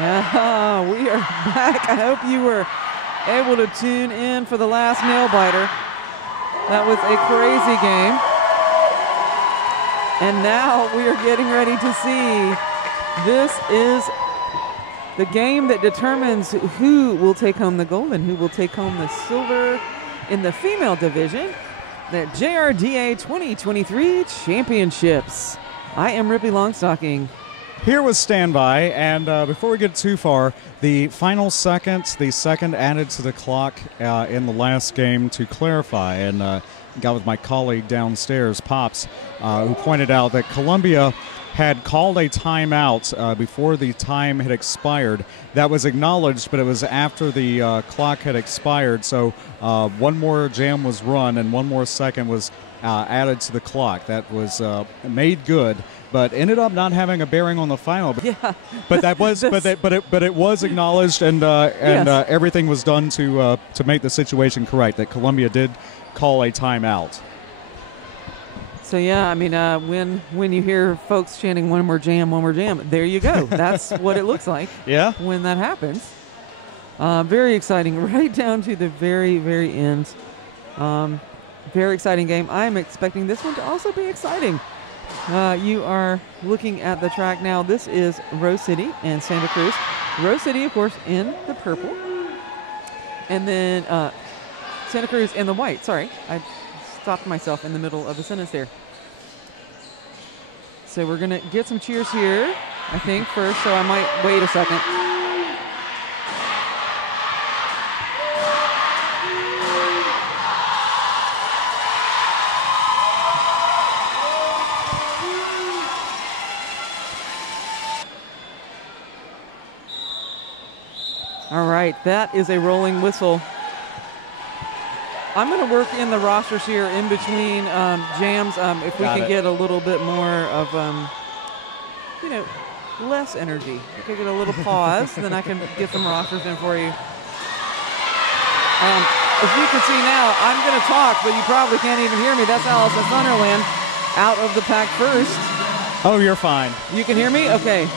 Yeah, we are back. I hope you were able to tune in for the last nail biter. That was a crazy game. And now we are getting ready to see. This is the game that determines who will take home the gold and who will take home the silver in the female division, the JRDA 2023 Championships. I am Rippy Longstocking. Here with Standby, and before we get too far, the final seconds, the second added to the clock in the last game to clarify, and got with my colleague downstairs, Pops, who pointed out that Columbia had called a timeout before the time had expired. That was acknowledged, but it was after the clock had expired, so one more jam was run and one more second was added to the clock. That was made good, but ended up not having a bearing on the final. Yeah, but that was, but it was acknowledged, and yes. Everything was done to make the situation correct. That Columbia did call a timeout. So yeah, I mean, when you hear folks chanting one more jam, there you go. That's what it looks like. Yeah. When that happens, very exciting, right down to the very, very end. Very exciting game. I'm expecting this one to also be exciting. You are looking at the track now. This is Rose City and Santa Cruz. Rose City, of course, in the purple. And then Santa Cruz in the white. Sorry, I stopped myself in the middle of the sentence there. So we're going to get some cheers here, I think, first. So I might wait a second. All right, that is a rolling whistle. I'm going to work in the rosters here in between jams. If we can get a little bit more of, less energy. We can get a little pause, then I can get some rosters in for you. As you can see now, I'm going to talk, but you probably can't even hear me. That's Allison Thunderland out of the pack first. Oh, you're fine. You can hear me? Okay.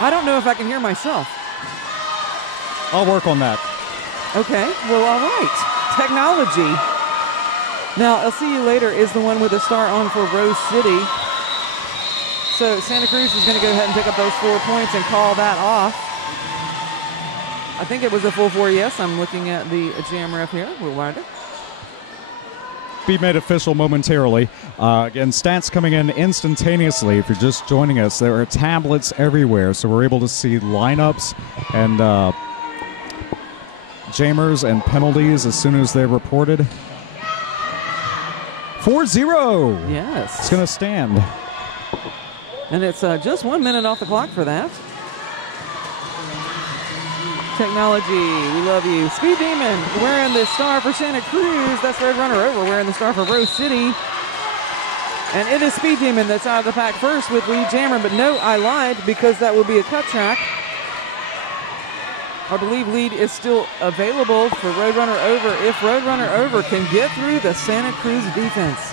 I don't know if I can hear myself. I'll work on that. Okay, well, all right. Technology. Now, I'll see you later is the one with a star on for Rose City. So Santa Cruz is going to go ahead and pick up those 4 points and call that off. I think it was a full 4, yes. I'm looking at the jam ref here. We'll wind it. Be made official momentarily. Again, stats coming in instantaneously. If you're just joining us, there are tablets everywhere, so we're able to see lineups and jammers and penalties as soon as they're reported. 4-0. Yes. It's going to stand. And it's just 1 minute off the clock for that. Technology, we love you. Speed Demon wearing the star for Santa Cruz. That's Red Runner Over wearing the star for Rose City. And it is Speed Demon that's out of the pack first with Lead Jammer. But no, I lied because that will be a cut track. I believe lead is still available for Roadrunner Over if Roadrunner Over can get through the Santa Cruz defense.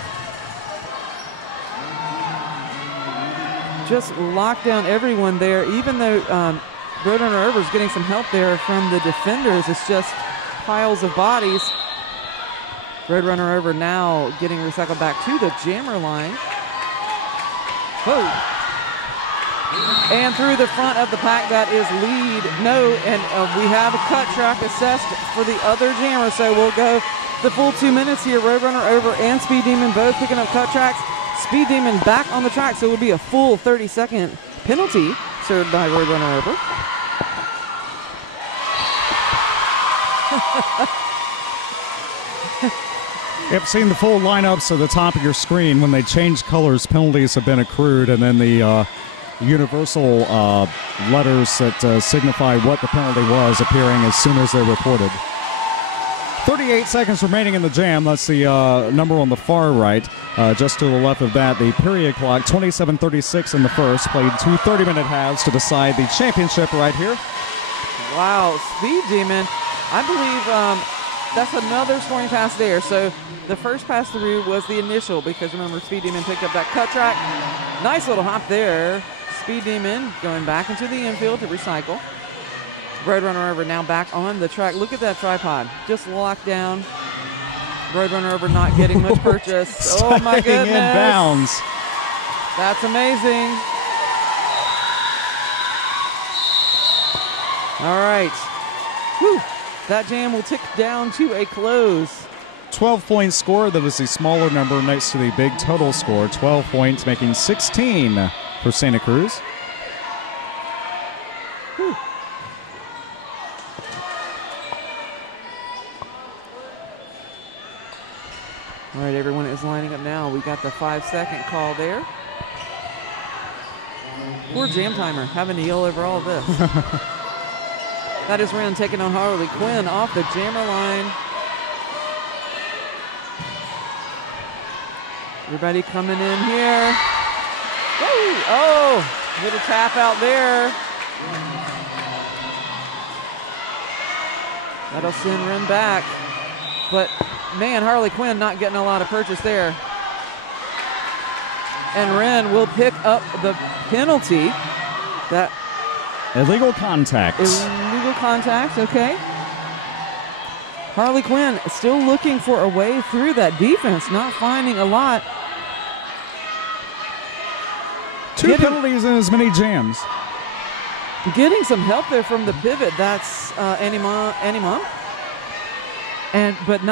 Just lock down everyone there, even though Roadrunner Over is getting some help there from the defenders. It's just piles of bodies. Roadrunner Over now getting recycled back to the jammer line. Whoa. And through the front of the pack, that is lead. No, and we have a cut track assessed for the other jammer, so we'll go the full 2 minutes here. Roadrunner Over and Speed Demon both picking up cut tracks. Speed Demon back on the track, so it would be a full 30-second penalty served by Roadrunner Over. Yep, seeing the full lineups at the top of your screen. When they change colors, penalties have been accrued, and then the universal letters that signify what the penalty was appearing as soon as they're reported. 38 seconds remaining in the jam. That's the number on the far right. Just to the left of that, the period clock, 27:36 in the first. Played 2 30-minute halves to decide the championship right here. Wow, Speed Demon. I believe that's another scoring pass there. So the first pass through was the initial because remember, Speed Demon picked up that cut track. Nice little hop there. Speed Demon going back into the infield to recycle. Roadrunner Over now back on the track. Look at that tripod. Just locked down. Roadrunner Over not getting much purchase. Oh, my goodness. In bounds. That's amazing. All right. Whew. That jam will tick down to a close. 12-point score. That is the smaller number next to the big total score. 12 points, making 16 for Santa Cruz. Whew. All right, everyone is lining up now. We got the 5-second call there. Poor Jam Timer having to yell over all of this. That is Ren taking on Harley Quinn off the jammer line. Everybody coming in here. Woo! Oh, little tap out there. That'll send Ren back. But, man, Harley Quinn not getting a lot of purchase there. And Ren will pick up the penalty. That illegal contact. Illegal contact, okay. Harley Quinn still looking for a way through that defense, not finding a lot. Two penalties and as many jams. Getting some help there from the pivot. That's Annie Mom. But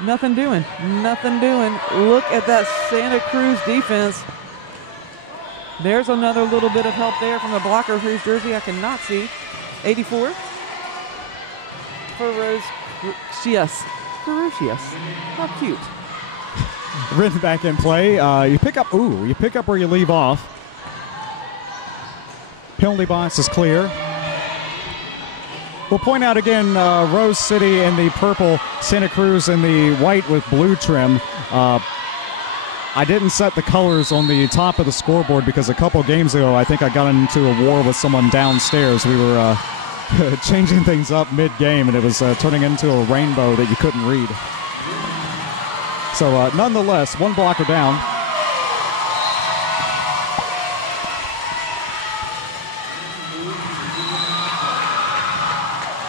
nothing doing. Nothing doing. Look at that Santa Cruz defense. There's another little bit of help there from the blocker whose jersey I cannot see. 84 for Rose. Yes. Ferocious. How cute. Written back in play. You pick up where you leave off. Penalty box is clear. We'll point out again, Rose City in the purple, Santa Cruz in the white with blue trim. I didn't set the colors on the top of the scoreboard because a couple games ago I think I got into a war with someone downstairs. We were changing things up mid-game and it was turning into a rainbow that you couldn't read. So nonetheless, one blocker down.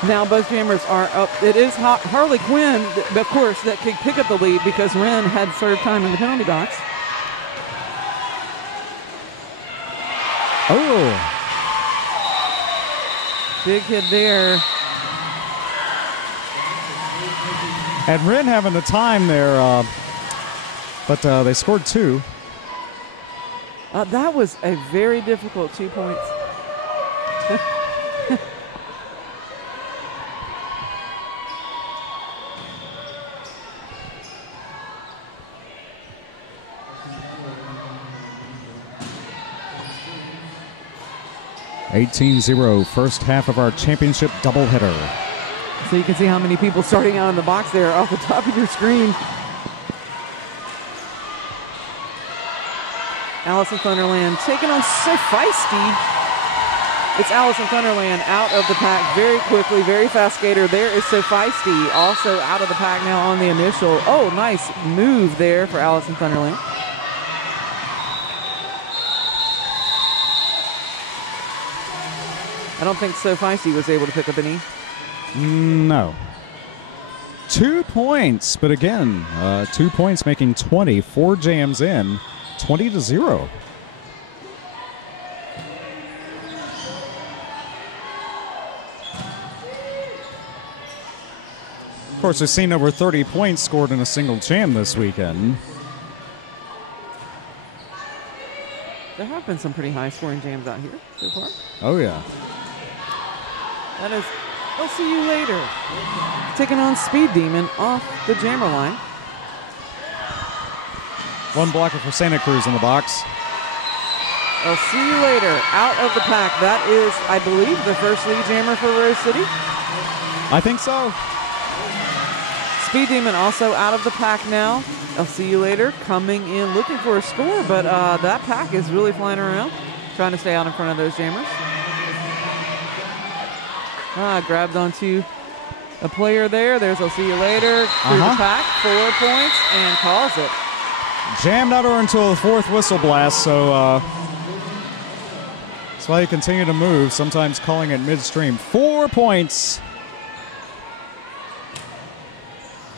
Now both jammers are up. It is Harley Quinn, of course, that could pick up the lead because Ren had served time in the penalty box. Oh. Big hit there. And Ren having the time there, but they scored two. That was a very difficult 2 points. 18-0, first half of our championship doubleheader. So you can see how many people starting out in the box there off the top of your screen. Allison Thunderland taking on So Feisty. It's Allison Thunderland out of the pack very quickly, very fast skater. There is So Feisty also out of the pack now on the initial. Oh, nice move there for Allison Thunderland. I don't think So Feisty was able to pick up any. No. 2 points, but again, 2 points making 20. 4 jams in, 20-0. Of course, we've seen over 30 points scored in a single jam this weekend. There have been some pretty high-scoring jams out here so far. Oh, yeah. That is I'll See You Later. Taking on Speed Demon off the jammer line. One blocker for Santa Cruz in the box. I'll See You Later out of the pack. That is, I believe, the first lead jammer for Rose City. I think so. Speed Demon also out of the pack now. I'll See You Later coming in looking for a score, but that pack is really flying around, trying to stay out in front of those jammers. Grabbed onto a player there. There's I'll See You Later through the pack. 4 points and calls it. Jammed out until the fourth whistle blast, so That's why you continue to move, sometimes calling it midstream. 4 points.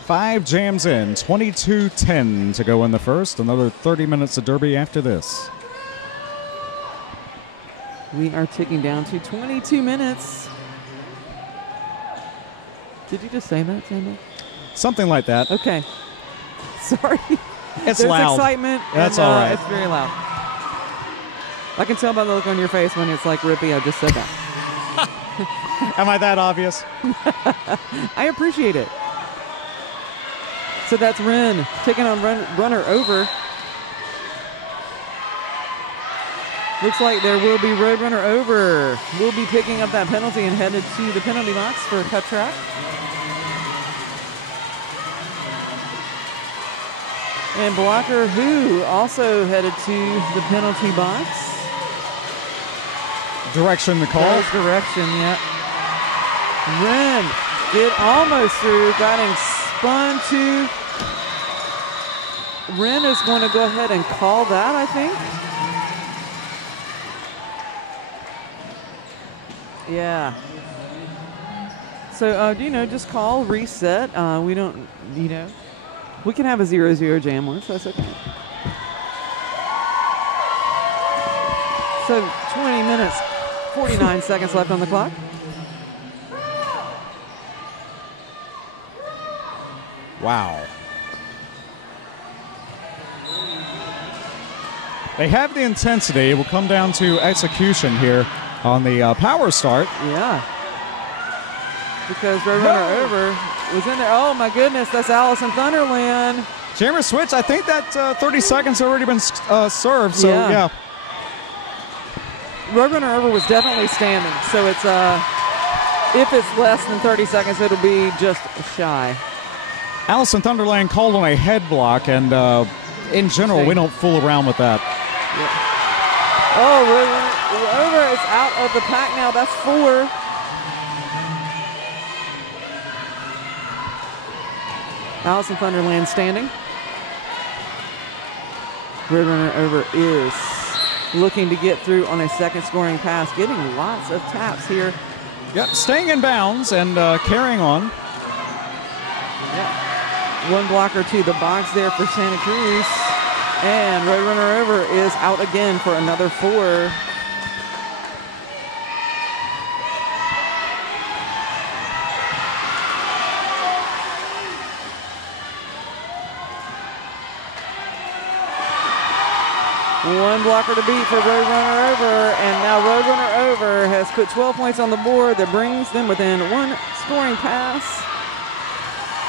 5 jams in, 22-10 to go in the first. Another 30 minutes of derby after this. We are ticking down to 22 minutes. Did you just say that, Sandal? Something like that. Okay. Sorry. It's There's loud. Excitement. That's and, all right. It's very loud. I can tell by the look on your face when it's like, Rippy, I just said that. Am I that obvious? I appreciate it. So that's Wren taking on runner over. Looks like there will be Roadrunner over. We'll be picking up that penalty and headed to the penalty box for a cut track. And Blocker Who also headed to the penalty box. Direction the call. There's direction, yeah. Wren did almost through, got him spun to. Wren is going to go ahead and call that, I think. Yeah. So, just call, reset. We don't, we can have a 0-0 jam once. That's okay. So, 20 minutes, 49 seconds left on the clock. Wow. They have the intensity. It will come down to execution here on the power start. Yeah. Because Roadrunner over was in there. Oh, my goodness. That's Allison Thunderland. Jammer switch. I think that 30 seconds already been served. So, yeah. Roadrunner over was definitely standing. So it's if it's less than 30 seconds, it'll be just shy. Allison Thunderland called on a head block, and in general, we don't fool around with that. Yeah. Oh, Roadrunner over is out of the pack now. That's 4. Allison Thunderland standing. Roadrunner over is looking to get through on a second scoring pass, getting lots of taps here. Yep, staying in bounds and carrying on. Yep. One blocker to the box there for Santa Cruz. And Roadrunner over is out again for another 4. One blocker to beat for Roadrunner over, and now Roadrunner over has put 12 points on the board that brings them within one scoring pass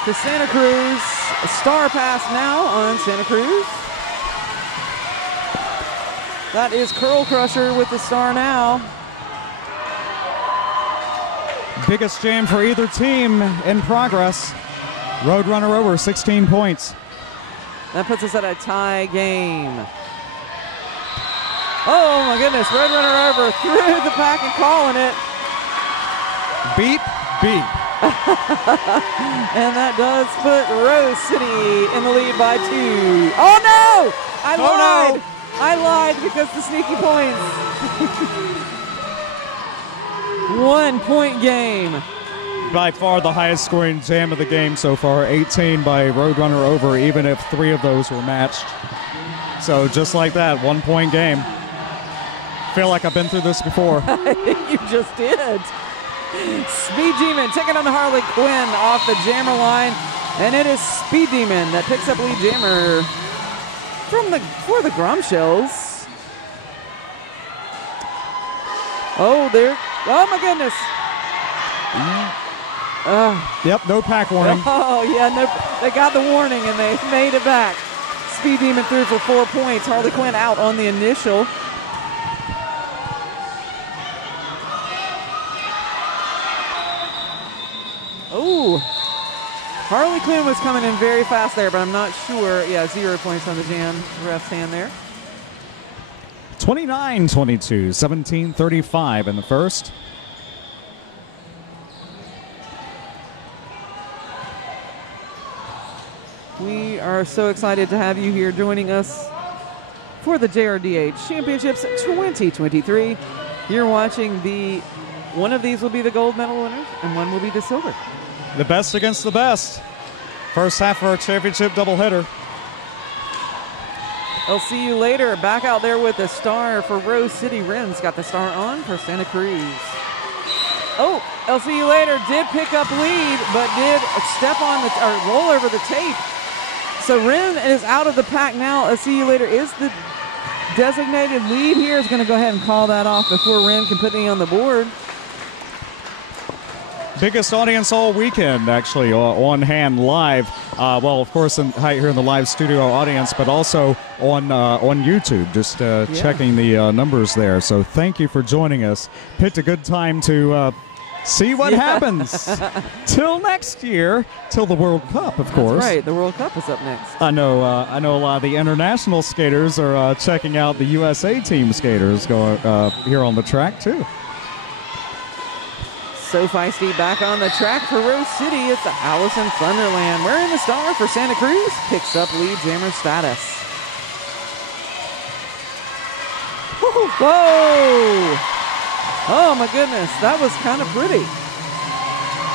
to Santa Cruz. A star pass now on Santa Cruz. That is Curl Crusher with the star now. Biggest jam for either team in progress. Roadrunner over 16 points. That puts us at a tie game. Oh my goodness, Roadrunner over through the pack and calling it. Beep, beep. And that does put Rose City in the lead by 2. Oh no! I lied. No. I lied because the sneaky points. 1 point game. By far the highest scoring jam of the game so far. 18 by Roadrunner over, even if 3 of those were matched. So just like that, 1 point game. Feel like I've been through this before. You just did. Speed Demon taking on Harley Quinn off the jammer line. And it is Speed Demon that picks up lead jammer for the Grumshells. Oh, there. Oh my goodness. Yep, no pack warning. Oh yeah, no, they got the warning and they made it back. Speed Demon through for 4 points. Harley Quinn out on the initial. Oh, Harley Quinn was coming in very fast there, but I'm not sure. Yeah, 0 points on the jam. Ref's hand there. 29-22, 17-35 in the first. We are so excited to have you here joining us for the JRDA Championships 2023. You're watching one of these will be the gold medal winners, and one will be the silver. The best against the best. First half of our championship doubleheader. I'll see you later. Back out there with the star for Rose City. Ren's got the star on for Santa Cruz. Oh, I'll see you later. Did pick up lead, but did step on or roll over the tape. So Ren is out of the pack now. I'll see you later. Is the designated lead here? Is going to go ahead and call that off before Ren can put any on the board. Biggest audience all weekend, actually, on hand live. Well, of course, here in the live studio audience, but also on YouTube. Just checking the numbers there. So thank you for joining us. Picked a good time to see what happens. Till next year, till the World Cup, of course. That's right. The World Cup is up next. I know a lot of the international skaters are checking out the USA team skaters going here on the track too. So feisty back on the track for Rose City. It's Allison Thunderland wearing the star for Santa Cruz. Picks up lead jammer status. Whoa! Oh my goodness, that was kind of pretty.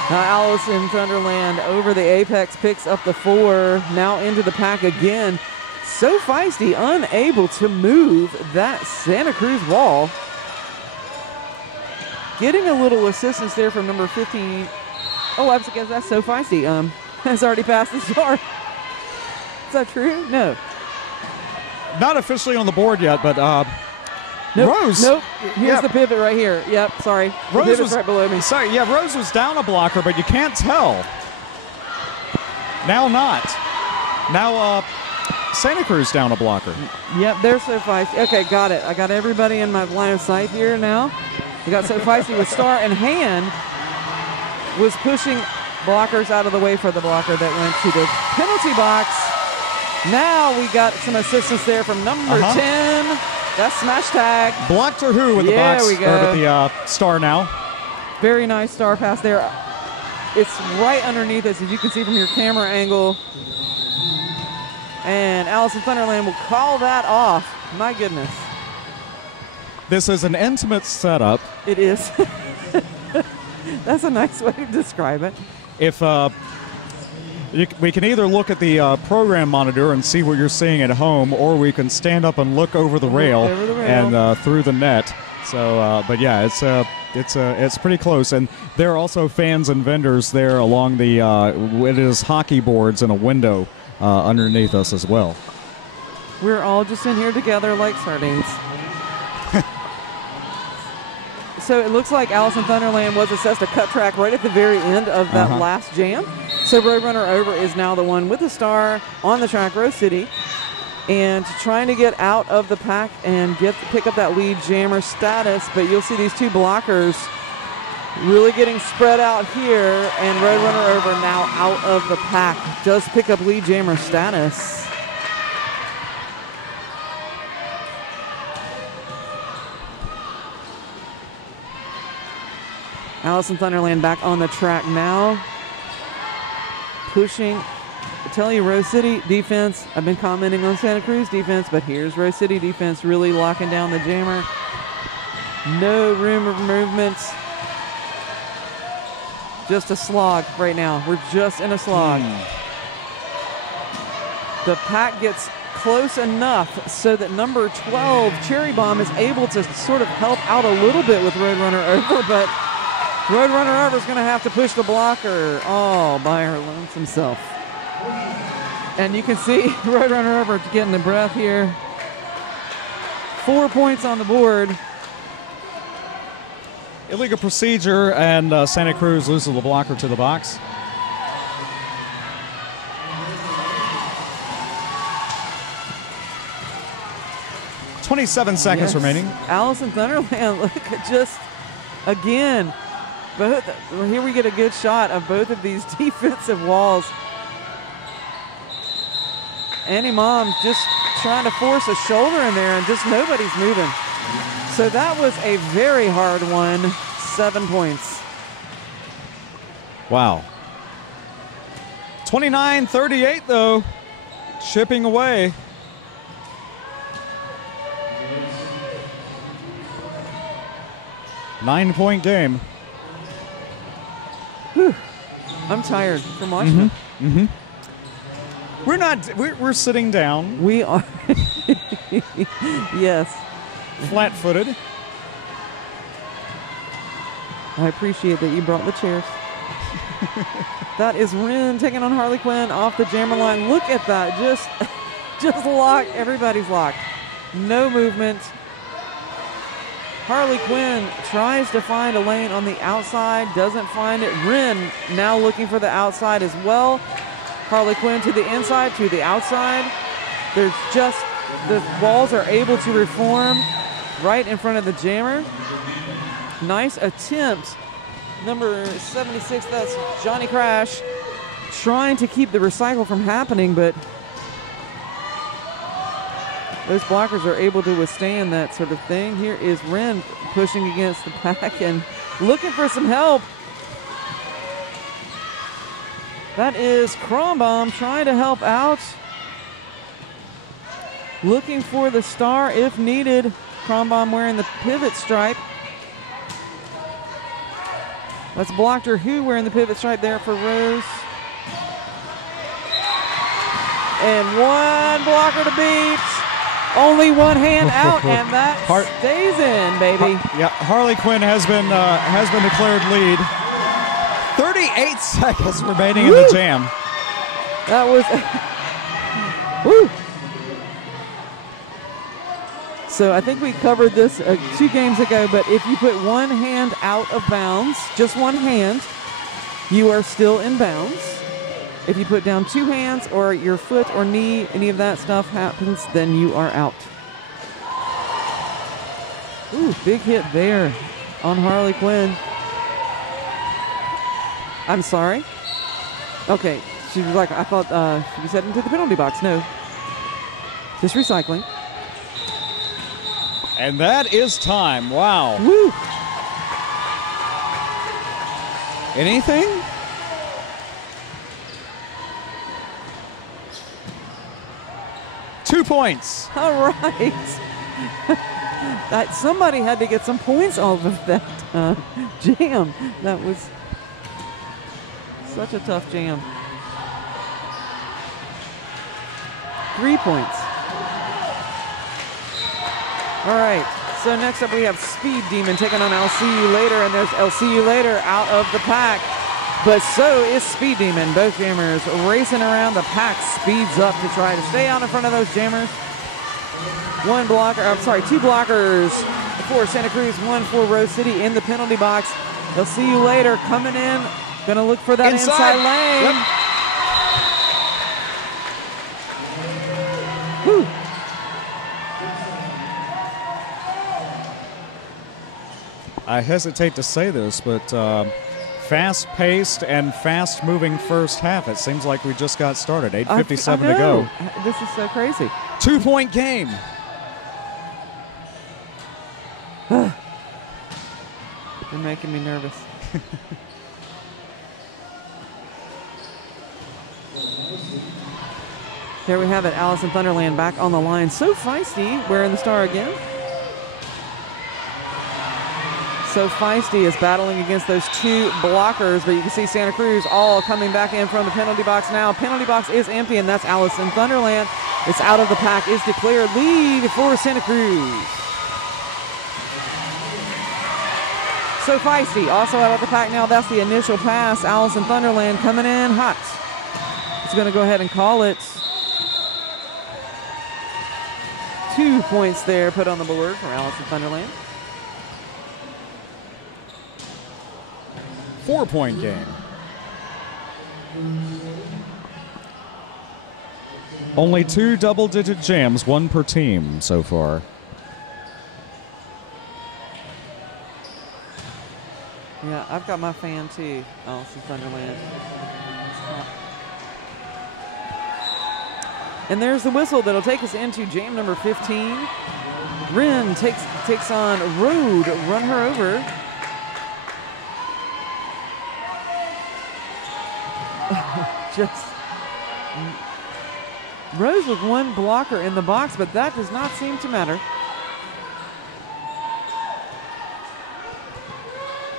Allison Thunderland over the apex, picks up the 4. Now into the pack again. So feisty, unable to move that Santa Cruz wall. Getting a little assistance there from number 15. Oh, I guess that's So Feisty. Has already passed the star. Is that true? No. Not officially on the board yet, but nope, Rose. Nope. Here's the pivot right here. Yep, sorry. The Rose was right below me. Sorry, yeah, Rose was down a blocker, but you can't tell. Now not. Now Santa Cruz down a blocker. Yep, they're So Feisty. Okay, got it. I got everybody in my line of sight here now. We got So Feisty with star and hand was pushing blockers out of the way for the blocker that went to the penalty box. Now we got some assistance there from number 10. That's smash tag. Blocked or who with the box? There we go. Or with the star now. Very nice star pass there. It's right underneath us, as you can see from your camera angle. And Allison Thunderland will call that off. My goodness. This is an intimate setup. It is. That's a nice way to describe it. If we can either look at the program monitor and see what you're seeing at home, or we can stand up and look over the rail, and through the net. So, but yeah, it's pretty close, and there are also fans and vendors there along the it is hockey boards and a window underneath us as well. We're all just in here together like sardines. So it looks like Allison Thunderland was assessed a cut track right at the very end of that last jam. So Roadrunner Over is now the one with the star on the track, Rose City, and trying to get out of the pack and pick up that lead jammer status. But you'll see these two blockers really getting spread out here, and Roadrunner Over now out of the pack. Does pick up lead jammer status. Allison Thunderland back on the track now. Pushing. I tell you, Rose City defense, I've been commenting on Santa Cruz defense, but here's Rose City defense really locking down the jammer. No room of movement. Just a slog right now. We're just in a slog. The pack gets close enough so that number 12, Cherry Bomb, is able to sort of help out a little bit with Roadrunner Over, but Roadrunner Over is going to have to push the blocker all by her lonesome self. And you can see Roadrunner Over getting the breath here. 4 points on the board. Illegal procedure, and Santa Cruz loses the blocker to the box. $27 remaining. Allison Thunderland, look, just again. Here we get a good shot of both of these defensive walls. Annie Mom just trying to force a shoulder in there, and just nobody's moving. So that was a very hard one. 7 points. Wow. 29-38 though. Shipping away. 9-point game. Whew. I'm tired from watching it. We're sitting down. We are. Yes. Flat-footed. I appreciate that you brought the chairs. That is Ren taking on Harley Quinn off the jammer line. Look at that. Just locked. Everybody's locked. No movement. Harley Quinn tries to find a lane on the outside, doesn't find it. Ren now looking for the outside as well. Harley Quinn to the inside, to the outside. There's just, the balls are able to reform right in front of the jammer. Nice attempt. Number 76, that's Johnny Crash, trying to keep the recycle from happening, but those blockers are able to withstand that sort of thing. Here is Ren pushing against the pack and looking for some help. That is Crombomb trying to help out. Looking for the star if needed. Crombomb wearing the pivot stripe. That's Blocker Who wearing the pivot stripe there for Rose. And one blocker to beat. Only one hand out, and that stays in, baby. Harley Quinn has been declared lead. 38 seconds remaining in the jam. That was woo. So I think we covered this 2 games ago, but if you put one hand out of bounds, just one hand, you are still in bounds. If you put down 2 hands or your foot or knee, any of that stuff happens, then you are out. Ooh, big hit there on Harley Quinn. I'm sorry. Okay, she was like, I thought she was heading to the penalty box. No, just recycling. And that is time. Wow. Woo. Anything? Two points. All right. That somebody had to get some points off of that jam. That was such a tough jam. 3 points. All right. So next up we have Speed Demon taking on I'll See You Later, and there's I'll See You Later out of the pack. But so is Speed Demon. Both jammers racing around. The pack speeds up to try to stay out in front of those jammers. Two blockers for Santa Cruz, one for Rose City in the penalty box. They'll See You Later coming in. Gonna look for that inside lane. Yep. Whew. I hesitate to say this, but fast-paced and fast-moving first half. It seems like we just got started. 8:57 to go. This is so crazy. 2-point game. You're making me nervous. There we have it. Alice in Thunderland back on the line. So feisty, wearing the star again. So feisty is battling against those 2 blockers, but you can see Santa Cruz all coming back in from the penalty box now. Penalty box is empty, and that's Alice in Thunderland. It's out of the pack. Is declared lead for Santa Cruz. So feisty, also out of the pack now. That's the initial pass. Alice in Thunderland coming in hot. He's going to go ahead and call it. 2 points there put on the board for Alice in Thunderland. 4-point game. Only 2 double-digit jams, 1 per team so far. Yeah, I've got my fan too, Alice in Thunderland. And there's the whistle that'll take us into jam number 15. Ren takes on Road, run her over. Just Rose with 1 blocker in the box, but that does not seem to matter.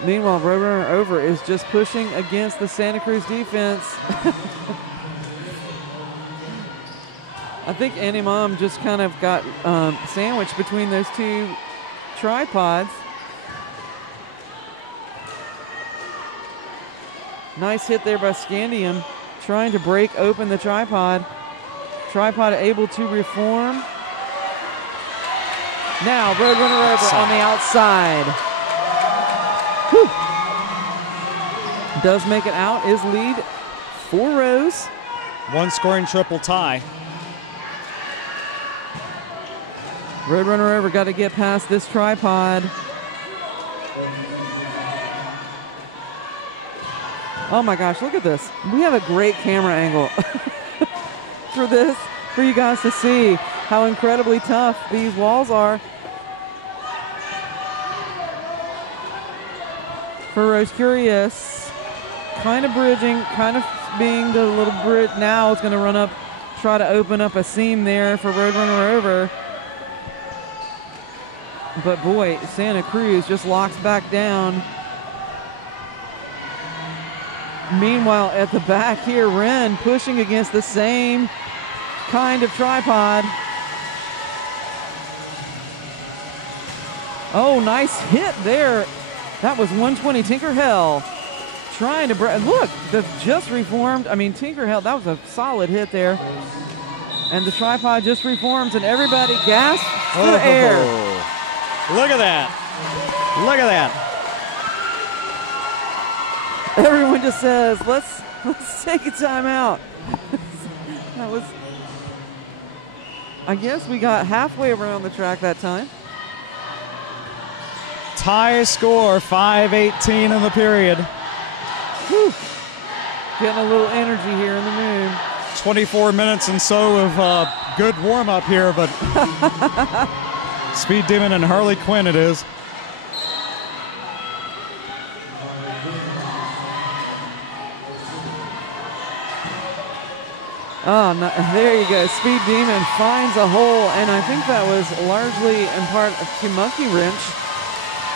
Meanwhile, Roadrunner Over is just pushing against the Santa Cruz defense. I think Annie Mom just kind of got sandwiched between those two tripods. Nice hit there by Scandium, trying to break open the tripod. Tripod able to reform. Now Roadrunner Over on the outside. Whew. Does make it out, is lead 4 rows. One scoring triple tie. Roadrunner Over got to get past this tripod. Oh my gosh, look at this. We have a great camera angle for this, for you guys to see how incredibly tough these walls are. For Rose Curious, kind of bridging, kind of being the little bridge. Now it's going to run up, try to open up a seam there for Roadrunner Over. But boy, Santa Cruz just locks back down. Meanwhile, at the back here, Wren pushing against the same kind of tripod. Oh, nice hit there. That was 120 Tinker Hell trying to break. Look, the just reformed. I mean, Tinker Hell, that was a solid hit there. And the tripod just reforms, and everybody gasps for air. Look at that. Look at that. Everyone just says, let's take a timeout. That was, I guess we got halfway around the track that time. Tie score, 5:18 in the period. Whew. Getting a little energy here in the moon. 24 minutes and so of good warm-up here, but Speed Demon and Harley Quinn it is. Oh, no, there you go. Speed Demon finds a hole, and I think that was largely in part to Monkey Wrench,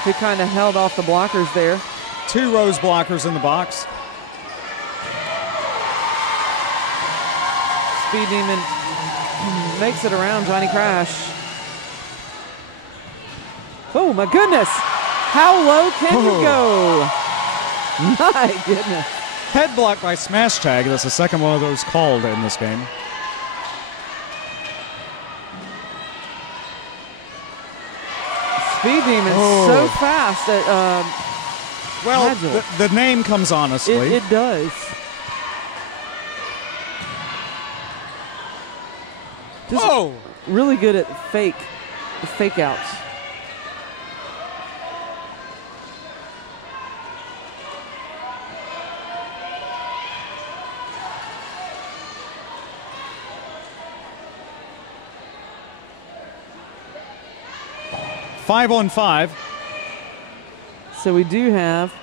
who kind of held off the blockers there. 2 rows blockers in the box. Speed Demon makes it around Johnny Crash. Oh, my goodness. How low can you go? My goodness. Head block by Smash Tag. That's the second one of those called in this game. Speed Demon so fast that well, the name comes honestly. It does. Just really good at the fake outs. Five on 5. So we do have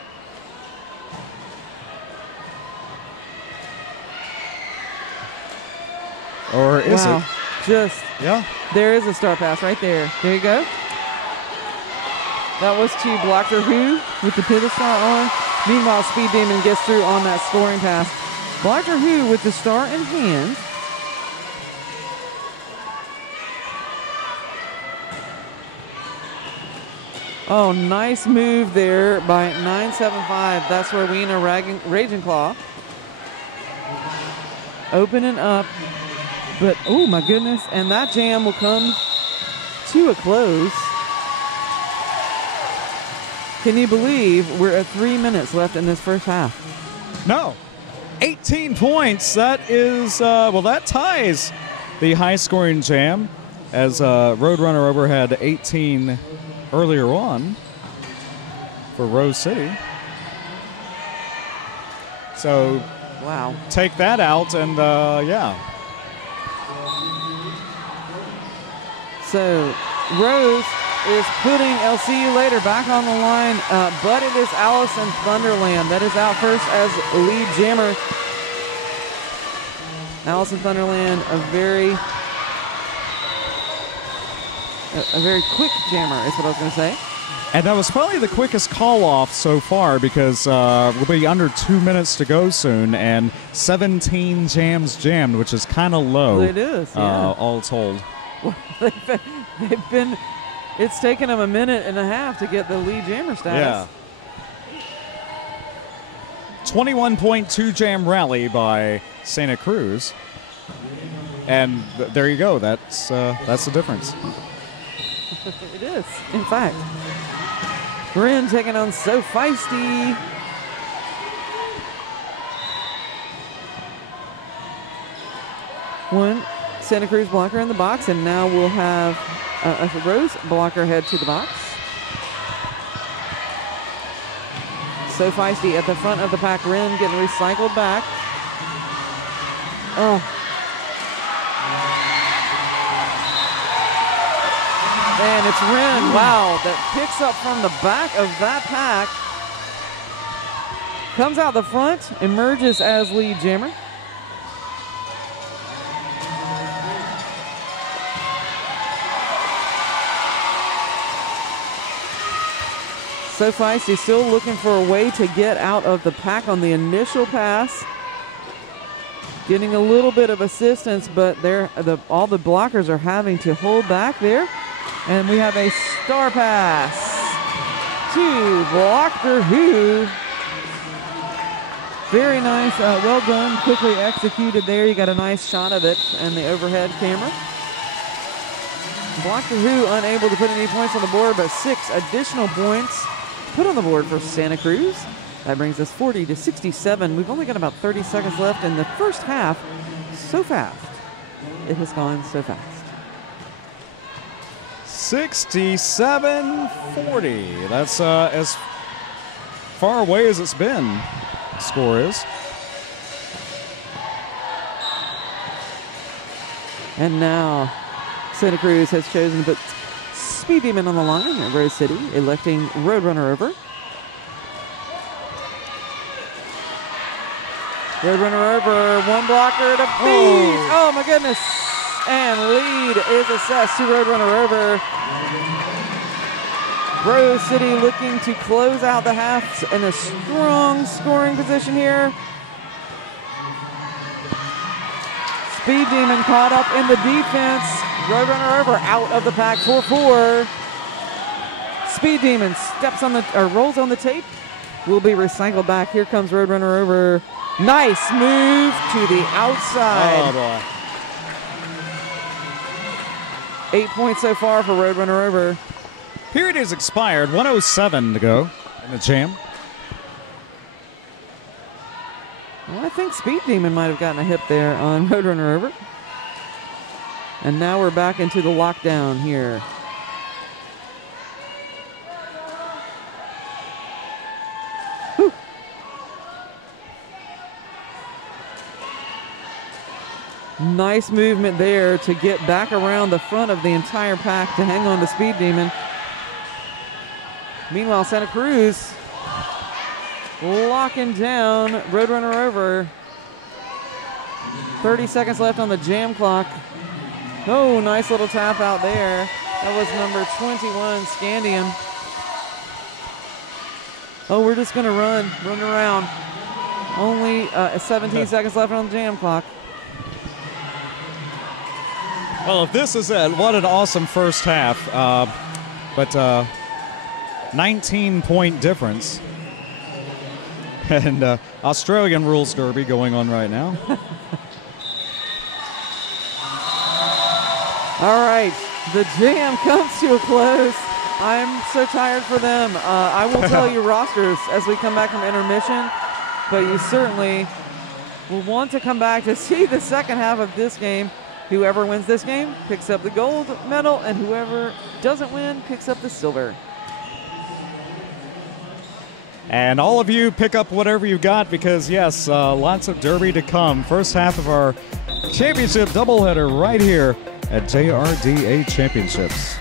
or is it? Just there is a star pass right there. There you go. That was to Blacker Who with the pivot star on. Meanwhile, Speed Demon gets through on that scoring pass. Blacker Who with the star in hand. Oh, nice move there by 975. That's where Rowena Raging Claw. Opening up. But, oh my goodness. And that jam will come to a close. Can you believe we're at 3 minutes left in this first half? No. 18 points. That is, well, that ties the high-scoring jam as Roadrunner Over had 18 earlier on for Rose City. So, wow. Take that out and, yeah. So, Rose is putting "I'll See You Later" back on the line, but it is Allison Thunderland that is out first as lead jammer. Allison Thunderland, a very quick jammer is what I was going to say. And that was probably the quickest call-off so far because we'll be under 2 minutes to go soon, and 17 jams jammed, which is kind of low. It is, yeah. All told. Well, they've been, it's taken them a minute and a half to get the lead jammer status. Yeah. 21.2 jam rally by Santa Cruz. And there you go. That's the difference. It is, in fact. Bryn taking on So Feisty. One Santa Cruz blocker in the box, and now we'll have a Rose blocker head to the box. So Feisty at the front of the pack. Rin getting recycled back. Oh. And it's Rin, wow, that picks up from the back of that pack. Comes out the front, emerges as lead jammer. So Feisty still looking for a way to get out of the pack on the initial pass. Getting a little bit of assistance, but all the blockers are having to hold back there. And we have a star pass to Blocker Who. Very nice, well done, quickly executed there. You got a nice shot of it in the overhead camera. Blocker Who unable to put any points on the board, but 6 additional points put on the board for Santa Cruz. That brings us 40 to 67. We've only got about 30 seconds left in the first half. So fast. It has gone so fast. 67-40. That's as far away as it's been, score is. And now Santa Cruz has chosen to put Speed Demon on the line at Rose City, electing Roadrunner over. Roadrunner over, one blocker to beat. Oh my goodness. And lead is assessed to Roadrunner over. Rose City looking to close out the half in a strong scoring position here. Speed Demon caught up in the defense. Roadrunner over out of the pack 4-4. Speed Demon steps on rolls on the tape. Will be recycled back. Here comes Roadrunner over. Nice move to the outside. Oh boy. 8 points so far for Roadrunner over. Period is expired. 1:07 to go in the jam. Well, I think Speed Demon might have gotten a hip there on Roadrunner over. And now we're back into the lockdown here. Whew. Nice movement there to get back around the front of the entire pack to hang on to Speed Demon. Meanwhile, Santa Cruz locking down Roadrunner over. 30 seconds left on the jam clock. Oh, nice little tap out there. That was number 21, Scandium. Oh, we're just going to run around. Only 17 seconds left on the jam clock. Well, if this is it, what an awesome first half. But 19-point difference. And Australian rules derby going on right now. All right, the jam comes to a close. I'm so tired for them. I will tell you rosters as we come back from intermission, but you certainly will want to come back to see the second half of this game. Whoever wins this game picks up the gold medal, and whoever doesn't win picks up the silver. And all of you pick up whatever you got because, yes, lots of derby to come. First half of our championship doubleheader right here at JRDA Championships.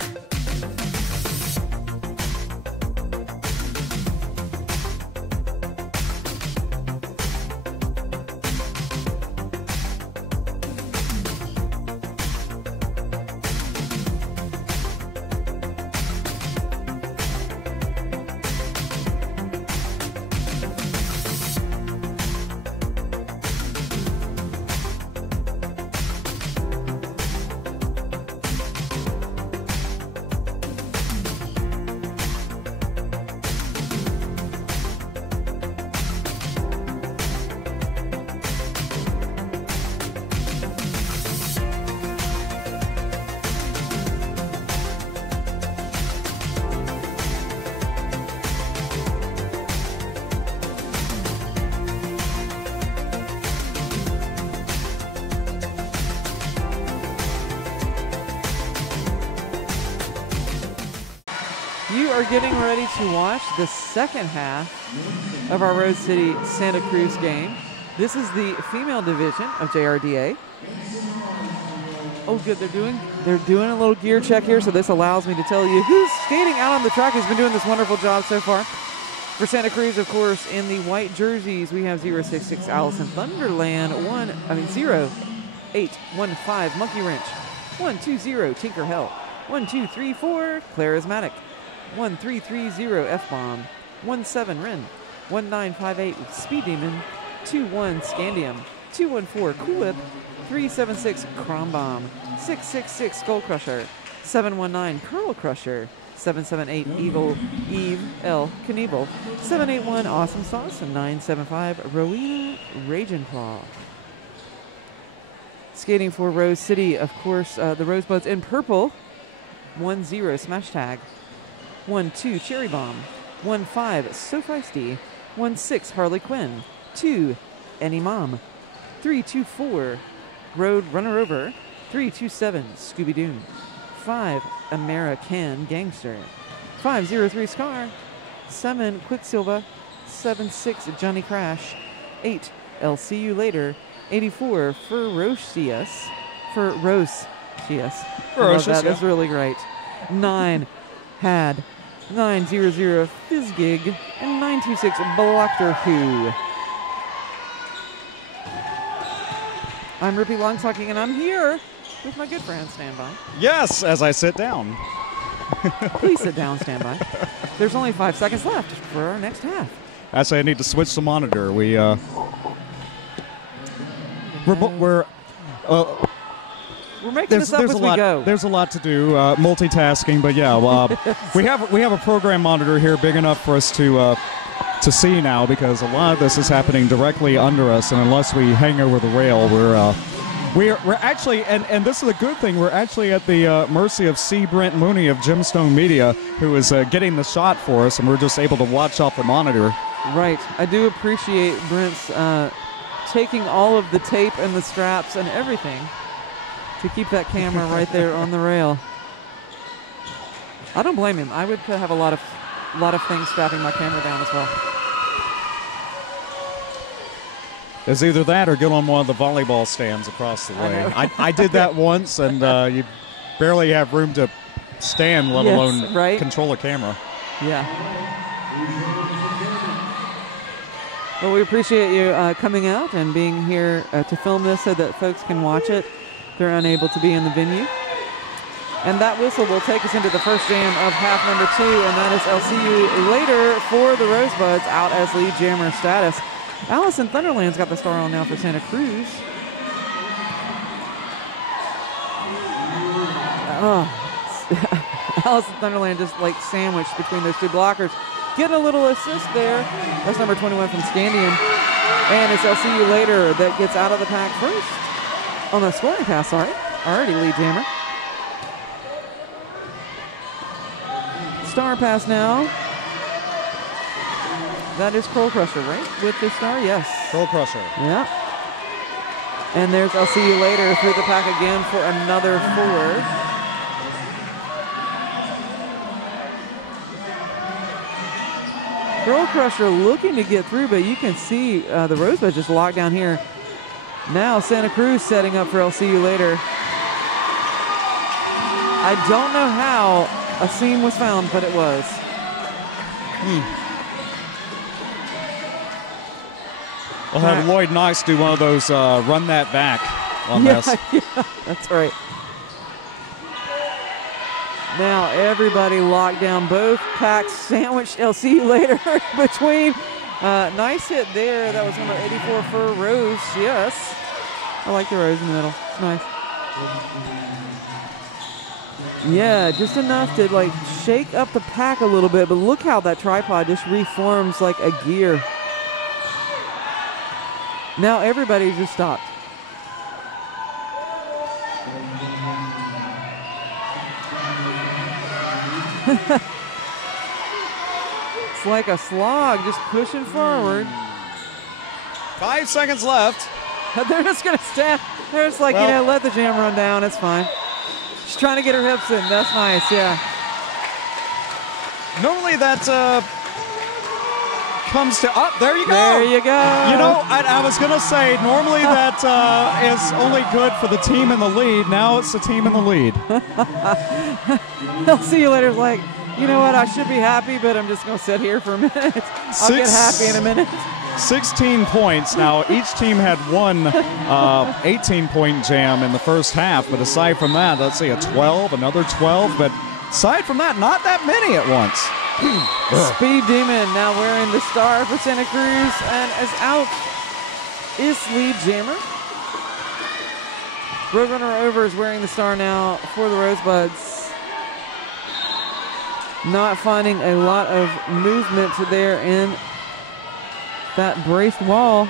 You are getting ready to watch the second half of our Rose City Santa Cruz game. This is the female division of JRDA. Oh, good. They're doing a little gear check here, so this allows me to tell you who's skating out on the track. Who's been doing this wonderful job so far. For Santa Cruz, of course, in the white jerseys, we have 066 Allison Thunderland, 0815 Monkey Wrench, 120 Tinker Hell, 1234 Charismatic, 1330 F-Bomb, 17 Ren, 1958 Speed Demon, 21 Scandium, 214 Coolip, 376 Crom Bomb, 666 Skull Crusher, 719 Pearl Crusher, 778 Eve L Knievel, 781 Awesome Sauce, and 975 Rowena Raging Claw. Skating for Rose City, of course, the Rosebuds in purple. 10 Smash Tag, 12 Cherry Bomb, 15 So Feisty, 16 Harley Quinn, 2 Any Mom, 324 Road Runner Over, 327 Scooby Doo, 5 American Gangster, 503 Scar, 7 Quicksilver, 76 Johnny Crash, 8 I'll See You Later, 84 Ferocious. That's really great. 9 Had, 900 Fizzgig, and 926 Blocker Who. I'm Rippy Longstocking, and I'm here with my good friend, Standby. Yes, as I sit down. Please sit down, Standby. There's only 5 seconds left for our next half. Actually, I need to switch the monitor. We're making this up as we go. There's a lot to do, multitasking, but yeah, we have a program monitor here big enough for us to see now, because a lot of this is happening directly under us, and unless we hang over the rail, we're actually, and this is a good thing, we're actually at the mercy of C. Brent Mooney of Gemstone Media, who is getting the shot for us, and we're just able to watch off the monitor. Right. I do appreciate Brent's taking all of the tape and the straps and everything to keep that camera right there on the rail. I don't blame him. I would have a lot of things strapping my camera down as well. It's either that or get on one of the volleyball stands across the way. I did that once, and you barely have room to stand, let alone control a camera. Yeah. Well, we appreciate you coming out and being here to film this so that folks can watch it. They're unable to be in the venue. And that whistle will take us into the first jam of half number 2, and that is I'll See You Later for the Rosebuds out as lead jammer status. Allison Thunderland's got the star on now for Santa Cruz. Allison Thunderland just like sandwiched between those two blockers. Getting a little assist there. That's number 21 from Scandium. And it's I'll See You Later that gets out of the pack first. On the scoring pass, sorry. Already lead jammer. Star pass now. That is Curl Crusher, right? With the star, yes. Curl Crusher. Yeah. And there's I'll See You Later through the pack again for another 4. Curl Crusher looking to get through, but you can see the Rosebuds just locked down here. Now Santa Cruz setting up for I'll See You Later. I don't know how a seam was found, but it was. We'll have Lloyd Knox do one of those run that back on this. Yeah, that's right. Now everybody locked down, both packs sandwiched. I'll See You Later between. Nice hit there. That was number 84 for Rose. Yes. I like the rose in the middle. It's nice. Yeah, just enough to like shake up the pack a little bit, but look how that tripod just reforms like a gear. Now everybody just stopped. It's like a slog, just pushing forward. 5 seconds left. They're just going to stand. They're just like, let the jam run down. It's fine. She's trying to get her hips in. That's nice, yeah. Normally that comes to there you go. There you go. You know, I was gonna say normally that is only good for the team in the lead. Now it's the team in the lead. I'll see you later. Like, you know what? I should be happy, but I'm just gonna sit here for a minute. I'll get happy in a minute. 16 points. Now, each team had one 18-point jam in the first half, but aside from that, let's see, a 12, another 12, but aside from that, not that many at once. Speed Demon now wearing the star for Santa Cruz, and as out is lead jammer. Roadrunner Over is wearing the star now for the Rosebuds. Not finding a lot of movement there in that braced wall.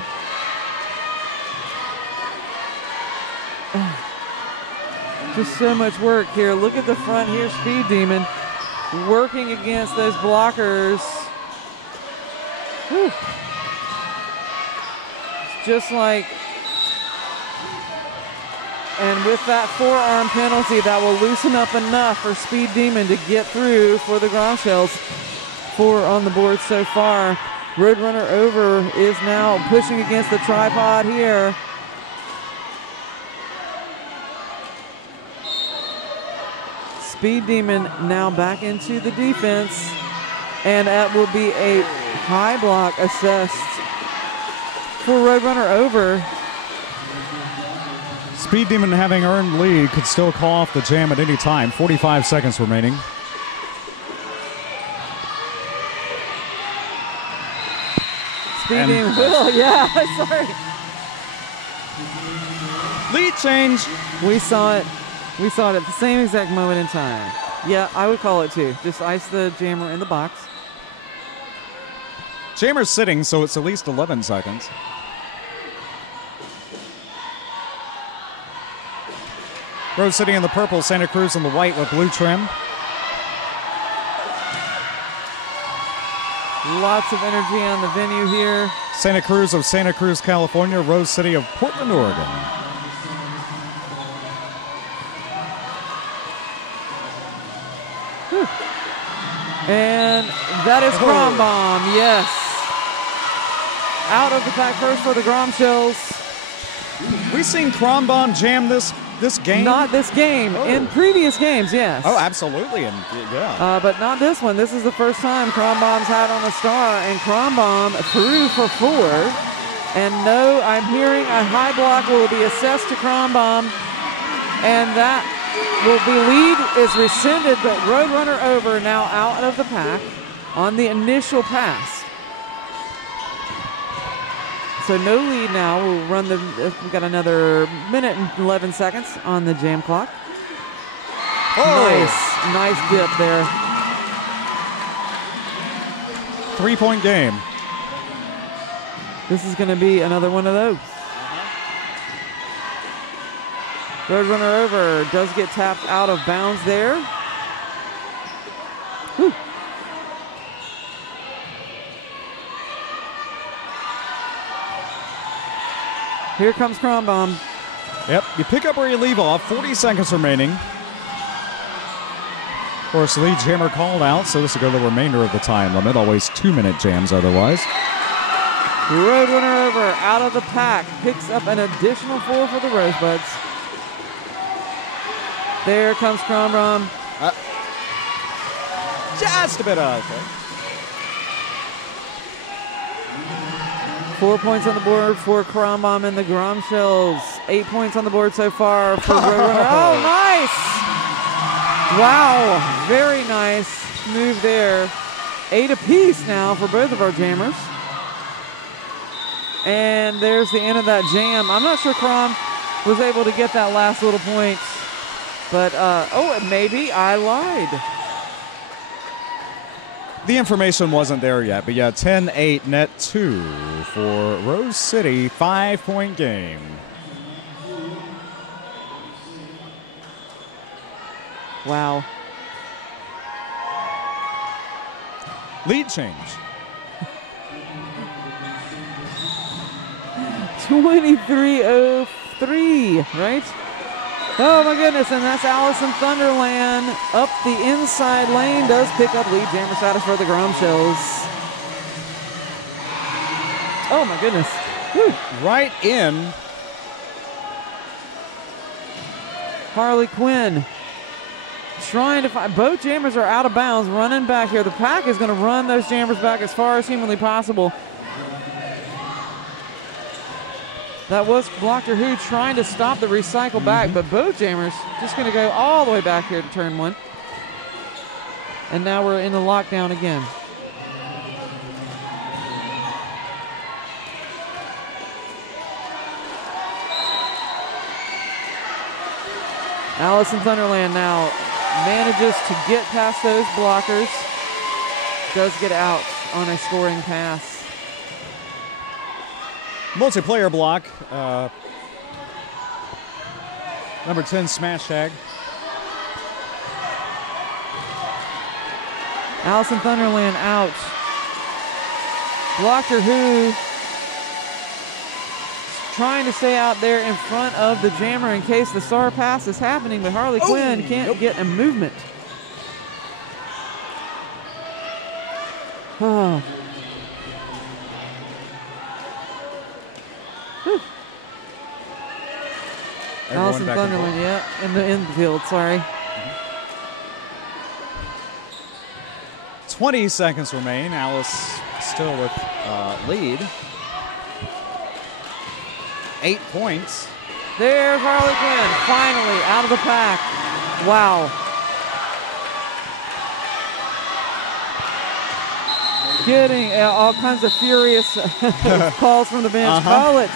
Just so much work here. Look at the front here, Speed Demon working against those blockers. Whew. Just like, and with that forearm penalty, that will loosen up enough for Speed Demon to get through for the Grom Shells. 4 on the board so far. Roadrunner Over is now pushing against the tripod here. Speed Demon now back into the defense, and that will be a high block assessed for Roadrunner Over. Speed Demon, having earned lead, could still call off the jam at any time. 45 seconds remaining. Speed Demon will, yeah, sorry. Lead change. We saw it. We saw it at the same exact moment in time. Yeah, I would call it too. Just ice the jammer in the box. Jammer's sitting, so it's at least 11 seconds. Rose City in the purple, Santa Cruz in the white with blue trim. Lots of energy on the venue here. Santa Cruz of Santa Cruz, California. Rose City of Portland, Oregon. Whew. And that is Grom Bomb, yes. Out of the pack first for the Grom Shells. We've seen Grom Bomb jam this game? Not this game. Oh. In previous games, yes. Oh, absolutely, and yeah. But not this one. This is the first time Crom Bomb's had on a star, and Crom Bomb through for 4. And no, I'm hearing a high block will be assessed to Crom Bomb, and that will be lead is rescinded, but Roadrunner Over now out of the pack on the initial pass. So no lead now. We'll run the, we've got another minute and 11 seconds on the jam clock. Oh. Nice dip there. 3-point game. This is going to be another one of those. Roadrunner Over does get tapped out of bounds there. Whew. Here comes Crom Bomb. Yep, you pick up where you leave off. 40 seconds remaining. Of course, lead jammer called out, so this will go the remainder of the time limit. Always 2-minute jams otherwise. Roadrunner Over out of the pack. Picks up an additional 4 for the Rosebuds. There comes Crom Bomb. Just a bit out. Okay. 4 points on the board for Crom Bomb and the Grom Shells. 8 points on the board so far for Roadrunner. Oh, nice! Wow, very nice move there. 8 apiece now for both of our jammers. And there's the end of that jam. I'm not sure Crom was able to get that last little point. But, oh, maybe I lied. The information wasn't there yet, but yeah, 10-8 net 2 for Rose City, 5-point game. Wow. Lead change. 23:03, right? Oh my goodness, and that's Allison Thunderland up the inside lane, does pick up lead jammer status for the Grom Shells. Oh my goodness. Whew. Right in. Harley Quinn trying to find, both jammers are out of bounds, running back here. The pack is going to run those jammers back as far as humanly possible. That was Blocker Who trying to stop the recycle back, but both jammers just going to go all the way back here to turn one. And now we're in the lockdown again. Allison Thunderland now manages to get past those blockers. Does get out on a scoring pass. Multiplayer block. Number 10, Smash Tag. Allison Thunderland out. Blocker Who trying to stay out there in front of the jammer in case the star pass is happening, but Harley Quinn can't get a movement. Oh. Allison Thunderland, yeah, in the infield, sorry. 20 seconds remain. Alice still with lead. 8 points. There's Harley Quinn, finally out of the pack. Wow. Getting all kinds of furious calls from the bench. Call it.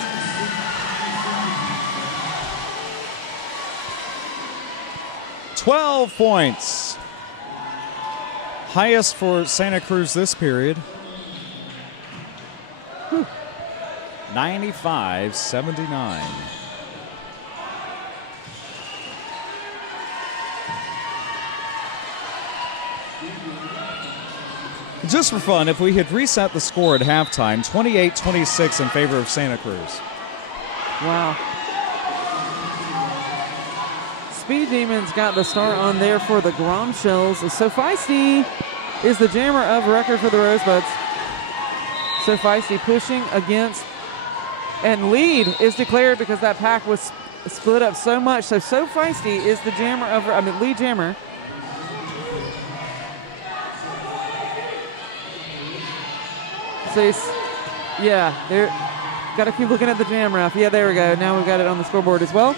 $12 points. Highest for Santa Cruz this period. 95-79. Just for fun, if we had reset the score at halftime, 28-26 in favor of Santa Cruz. Wow. Speed Demons got the start on there for the Grom Shells. So Feisty is the jammer of record for the Rosebuds. So Feisty pushing against, and lead is declared because that pack was split up so much. So Feisty is the jammer of, lead jammer. So yeah, there. Got to keep looking at the jam ref. Yeah, there we go. Now we've got it on the scoreboard as well.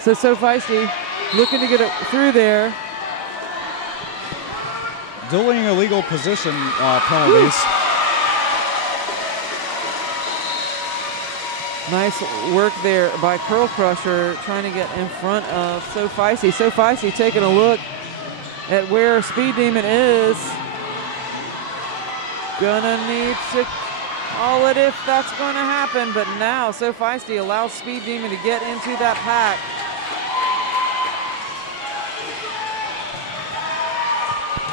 So Feisty looking to get it through there. Dueling illegal position penalties. Nice work there by Curl Crusher trying to get in front of Feisty. Feisty taking a look at where Speed Demon is. Gonna need to call it if that's going to happen, but now Feisty allows Speed Demon to get into that pack.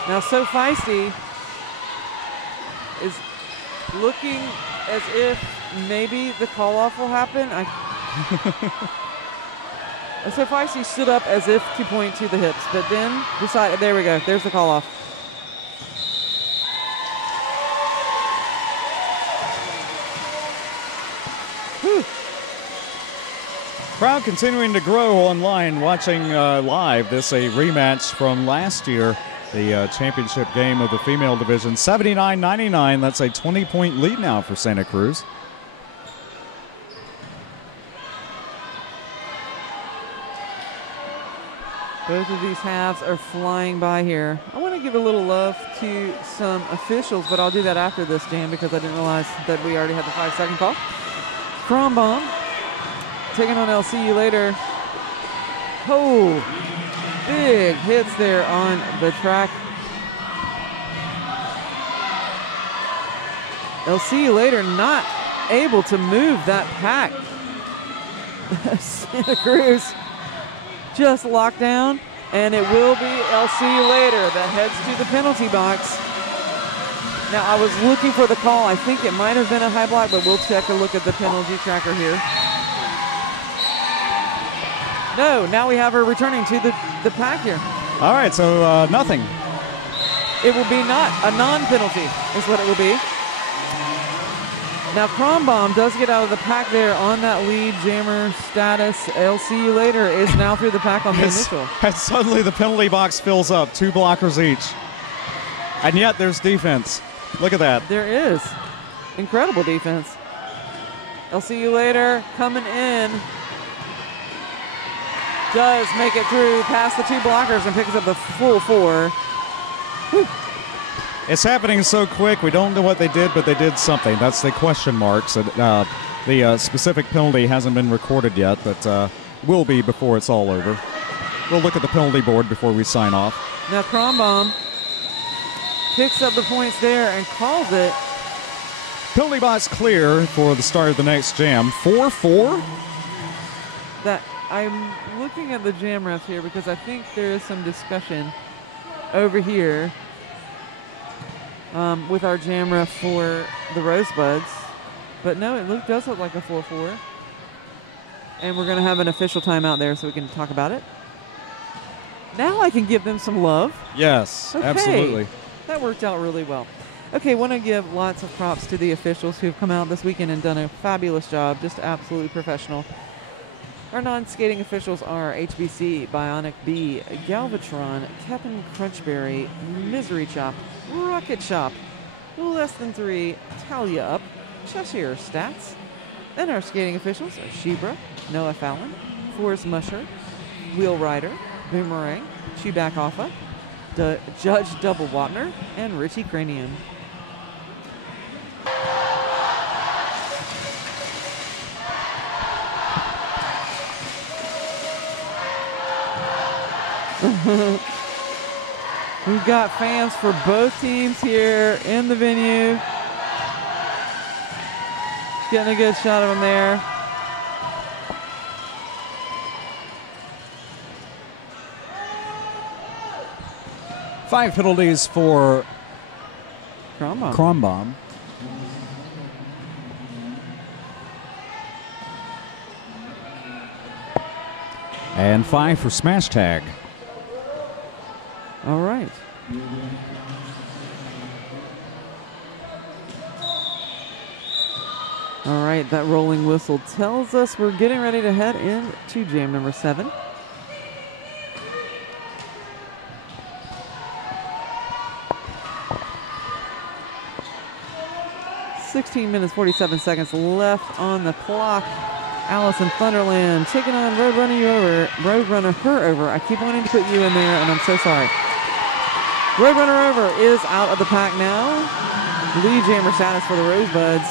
Now Feisty is looking as if maybe the call-off will happen. Feisty stood up as if to point to the hips, but then decided, there we go, there's the call-off. Crowd continuing to grow online, watching live. This a rematch from last year, the championship game of the female division. 79-99, that's a 20-point lead now for Santa Cruz. Both of these halves are flying by here. I want to give a little love to some officials, but I'll do that after this jam because I didn't realize that we already had the 5-second call. Chrome Bomb taking on LCU later. Oh, big hits there on the track. LCU later not able to move that pack. Santa Cruz just locked down, and it will be LCU later that heads to the penalty box. Now, I was looking for the call. I think it might have been a high block, but we'll check a look at the penalty tracker here. No, now we have her returning to the pack here. All right, so nothing. It will be not a non-penalty is what it will be. Now Cronbaum does get out of the pack there on that lead jammer status. I'll see you later is now through the pack on the initial. And suddenly the penalty box fills up, 2 blockers each. And yet there's defense. Look at that. There is. Incredible defense. I'll see you later coming in. Does make it through past the 2 blockers and picks up the full 4. Whew. It's happening so quick, we don't know what they did, but they did something. That's the question marks. The specific penalty hasn't been recorded yet, but will be before it's all over. We'll look at the penalty board before we sign off. Now Cronbaum picks up the points there and calls it. Penalty box clear for the start of the next jam. 4-4? That I'm looking at the jam refs here because I think there is some discussion over here with our jam ref for the Rosebuds. But no, it does look like a 4-4. And we're going to have an official timeout there so we can talk about it. Now I can give them some love. Yes, okay. Absolutely. That worked out really well. Okay, want to give lots of props to the officials who've come out this weekend and done a fabulous job, just absolutely professional. Our non-skating officials are HBC, Bionic B, Galvatron, Captain Crunchberry, Misery Chop, Rocket Shop, Less Than 3, Talia Up, Cheshire Stats. Then our skating officials are Shebra, Noah Fallon, Forrest Musher, Wheel Rider, Boomerang, Chewback Alpha, Judge Double Wapner, and Richie Cranium. We've got fans for both teams here in the venue. Getting a good shot of them there. Five penalties for Cronbaum. And 5 for Smash Tag. All right. All right, that rolling whistle tells us we're getting ready to head into jam number 7. $16 minutes, 47 seconds left on the clock. Allison Thunderland taking on Roadrunner her over. I keep wanting to put you in there, and I'm so sorry. Roadrunner over is out of the pack now. Lead jammer status for the Rosebuds.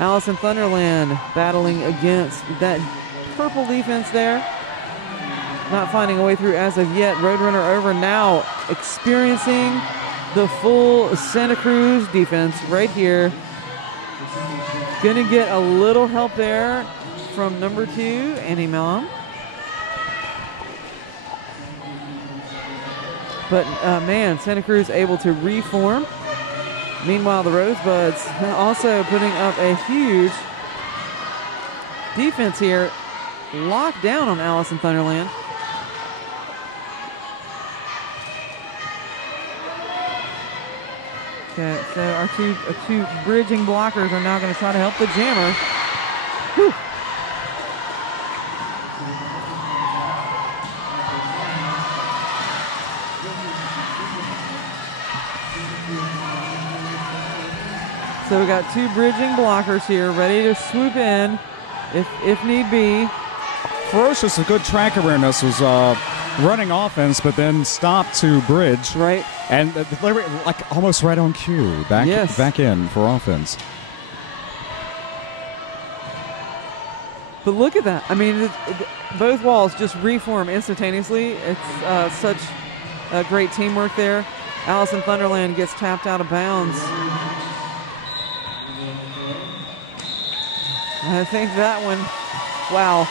Allison Thunderland battling against that purple defense there. Not finding a way through as of yet. Roadrunner over now experiencing the full Santa Cruz defense right here. Gonna get a little help there from number 2, Annie Mellon. But man, Santa Cruz able to reform. Meanwhile, the Rosebuds also putting up a huge defense here. Locked down on Allison Thunderland. Okay, so our two bridging blockers are now going to try to help the jammer. Whew. So we got 2 bridging blockers here ready to swoop in if need be. Ferocious with good track awareness was running offense, but then stopped to bridge. Right. And like almost right on cue. Back in for offense. But look at that. I mean, both walls just reform instantaneously. It's such great teamwork there. Allison Thunderland gets tapped out of bounds. I think that one, wow.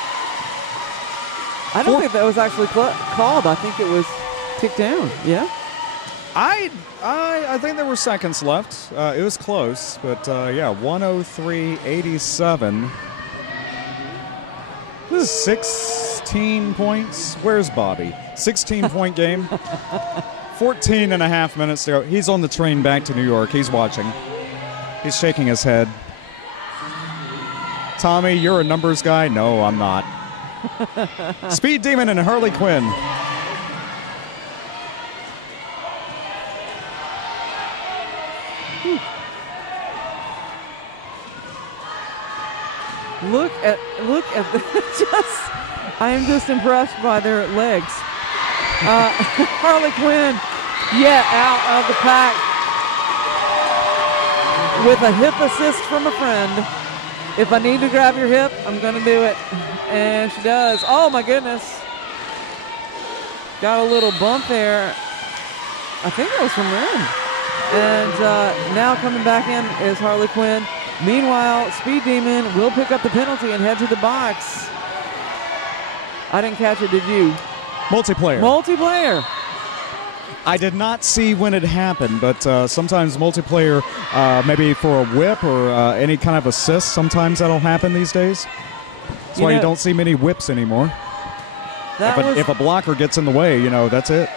I don't think that was actually called. I think it was kicked down. Yeah? I think there were seconds left. It was close, but yeah, 103.87. 16 points. Where's Bobby? 16-point game. 14 and a half minutes to go. He's on the train back to New York. He's watching. He's shaking his head. Tommy, you're a numbers guy? No, I'm not. Speed Demon and Harley Quinn. Look at I am just impressed by their legs. Harley Quinn, out of the pack with a hip assist from a friend. If I need to grab your hip, I'm going to do it. And she does. Oh, my goodness. Got a little bump there. I think that was from Ren. And now coming back in is Harley Quinn. Meanwhile, Speed Demon will pick up the penalty and head to the box. I didn't catch it, did you? Multiplayer. I did not see when it happened, but sometimes multiplayer, maybe for a whip or any kind of assist, sometimes that'll happen these days. That's why you don't see many whips anymore. If a blocker gets in the way, that's it.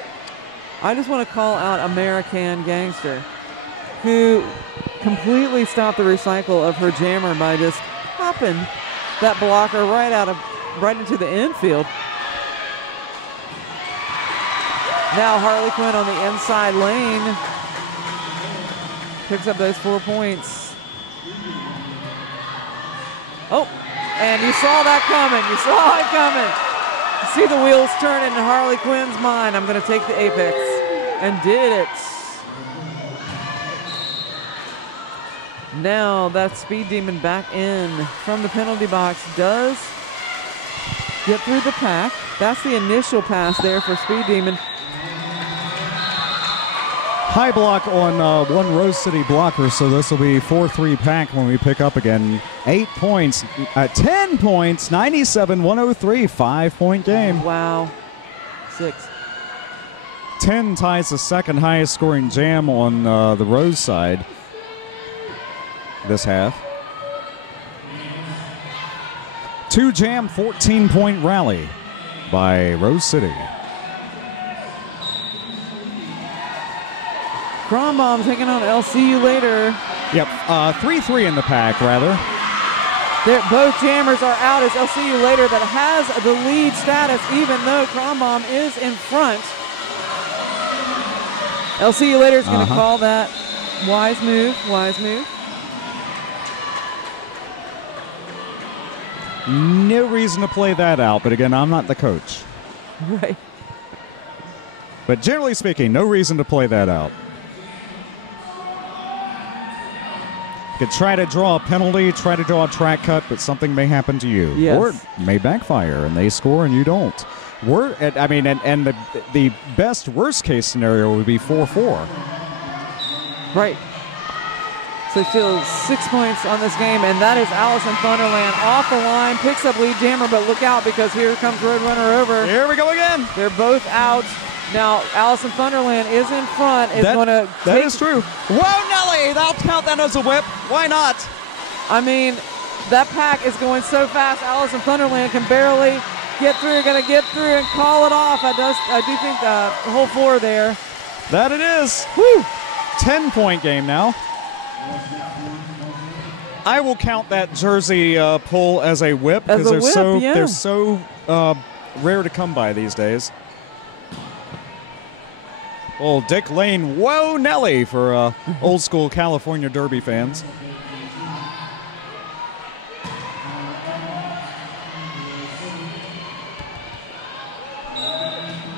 I just want to call out American Gangster, who completely stopped the recycle of her jammer by just popping that blocker right into the infield. Now Harley Quinn on the inside lane picks up those 4 points. Oh, and you saw that coming. You saw it coming. You see the wheels turn in Harley Quinn's mind. I'm going to take the apex. And did it. Now that Speed Demon back in from the penalty box does get through the pack. That's the initial pass there for Speed Demon. High block on one Rose City blocker, so this will be 4-3 pack when we pick up again. 10 points, 97-103, 5-point game. Wow. 6. 10 ties the second highest scoring jam on the Rose side this half. 2 jam, 14-point rally by Rose City. Crom Bomb taking on LCU later. Yep, 3-3 in the pack, rather. Both jammers are out as LCU later that has the lead status, even though Crom Bomb is in front. LCU later is going to call that wise move. No reason to play that out, but again, I'm not the coach. Right. But generally speaking, no reason to play that out. You could try to draw a penalty, try to draw a track cut, but something may happen to you. Yes. Or it may backfire and they score and you don't. The best worst case scenario would be 4-4. Right. So still 6 points on this game, and that is Allison Thunderland off the line, picks up lead jammer, but look out because here comes Roadrunner over. Here we go again. They're both out. Now, Allison Thunderland is in front. That is true. Whoa, Nelly! I'll count that as a whip. Why not? I mean, that pack is going so fast. Allison Thunderland can barely get through. Going to get through and call it off. I do think the whole floor there. That it is. Woo! 10-point game now. I will count that jersey pull as a whip because they're so rare to come by these days. Old Dick Lane, whoa, Nelly, for old school California Derby fans.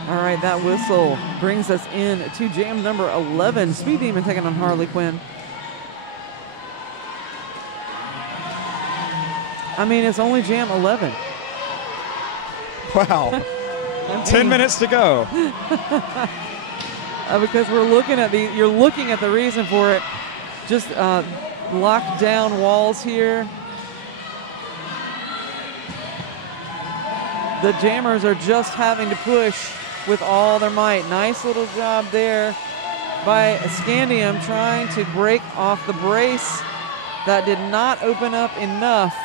All right, that whistle brings us in to jam number 11. Speed Demon taking on Harley Quinn. I mean, it's only jam 11. Wow. 10 minutes to go. Because you're looking at the reason for it. Just locked down walls here. The jammers are just having to push with all their might. Nice little job there by Scandium trying to break off the brace. That did not open up enough.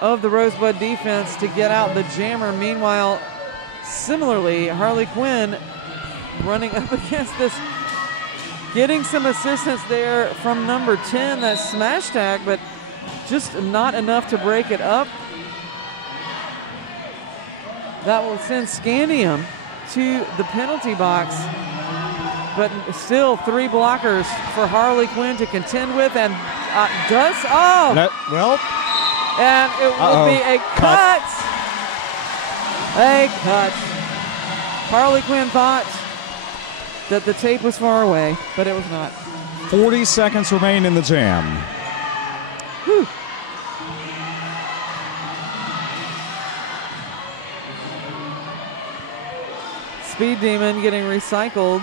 of the Rosebud defense to get out the jammer. Meanwhile, similarly, Harley Quinn running up against this, getting some assistance there from number 10, that smash tag, but just not enough to break it up. That will send Scandium to the penalty box, but still 3 blockers for Harley Quinn to contend with, and does, oh! No, well. And it will be a cut. A cut. Harley Quinn thought that the tape was far away, but it was not. 40 seconds remain in the jam. Whew. Speed Demon getting recycled.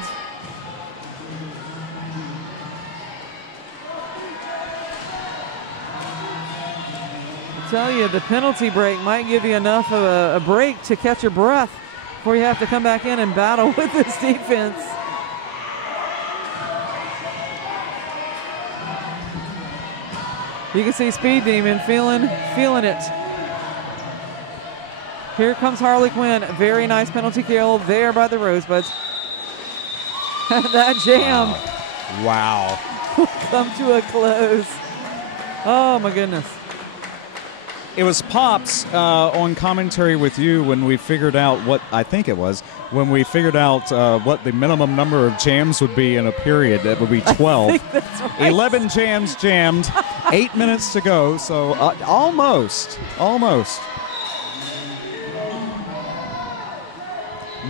I tell you, the penalty break might give you enough of a break to catch your breath before you have to come back in and battle with this defense. You can see Speed Demon feeling it. Here comes Harley Quinn. Very nice penalty kill there by the Rosebuds. That jam. Wow. Will come to a close. Oh my goodness. It was Pops on commentary with you when we figured out what, I think it was, when we figured out what the minimum number of jams would be in a period. That would be 12. I think that's right. 11 jams jammed, 8 minutes to go, so almost.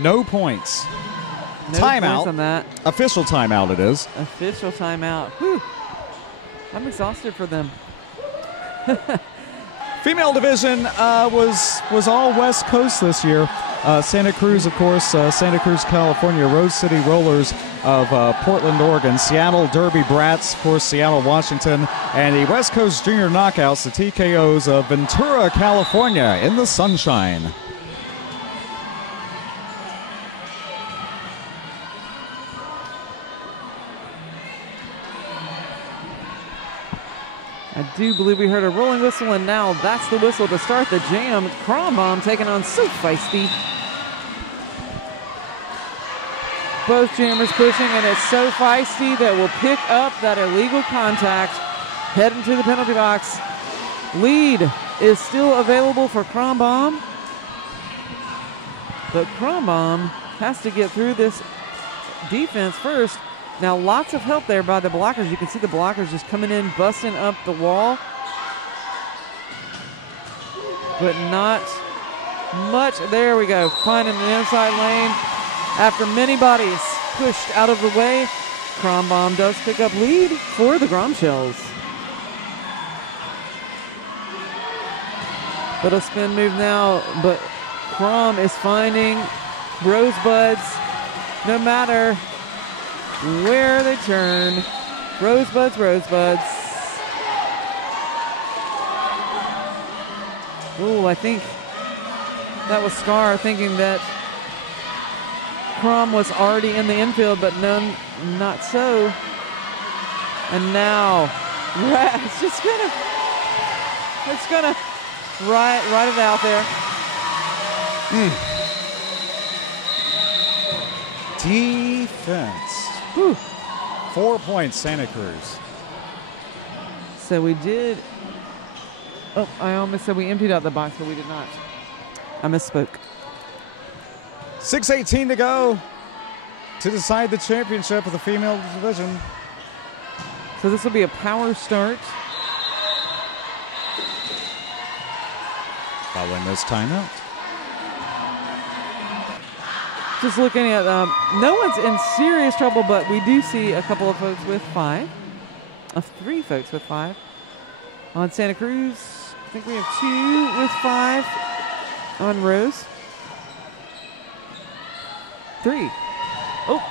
No points. No Timeout. points on that. Official timeout it is. Official timeout. Whew. I'm exhausted for them. Female division was all West Coast this year. Santa Cruz, of course, Santa Cruz, California, Rose City Rollers of Portland, Oregon, Seattle Derby Brats, of course, Seattle, Washington, and the West Coast Junior Knockouts, the TKOs of Ventura, California, in the sunshine. I do believe we heard a rolling whistle, and now that's the whistle to start the jam. Crom Bomb taking on So Feisty. Both jammers pushing, and it's So Feisty that will pick up that illegal contact, heading to the penalty box. Lead is still available for Crom Bomb, but Crom Bomb has to get through this defense first. Now, lots of help there by the blockers. You can see the blockers just coming in, busting up the wall. But not much. There we go. Finding an inside lane. After many bodies pushed out of the way, Crom Bomb does pick up lead for the Gromshells. But a spin move now, but Crom is finding Rosebuds no matter where they turn. Rosebuds. Ooh, I think that was Scar thinking that Crom was already in the infield, but not so. And now, it's gonna ride it out there. Defense. Whew. 4 points, Santa Cruz. So we did. Oh, I almost said we emptied out the box, but we did not. I misspoke. 6:18 to go to decide the championship of the female division. So this will be a power start. Following this timeout. Just looking at, no one's in serious trouble, but we do see a couple of folks with 5. 3 folks with 5. On Santa Cruz, I think we have 2 with 5 on Rose. 3. Oh,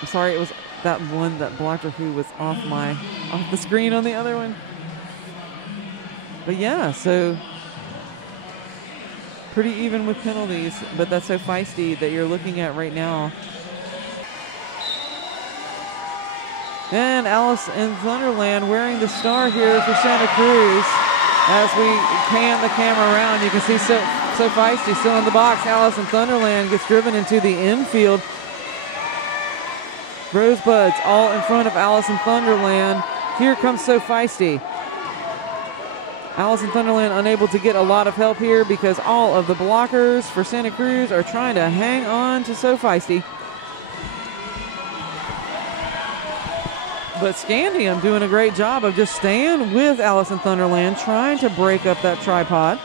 I'm sorry, it was that one, that blocker who was off the screen on the other one. But yeah, so pretty even with penalties, but that's So Feisty that you're looking at right now. And Alice in Thunderland wearing the star here for Santa Cruz. As we pan the camera around, you can see So Feisty still in the box. Allison Thunderland gets driven into the infield. Rosebuds all in front of Allison Thunderland. Here comes So Feisty. Allison Thunderland unable to get a lot of help here because all of the blockers for Santa Cruz are trying to hang on to So Feisty. But Scandium doing a great job of just staying with Allison Thunderland, trying to break up that tripod.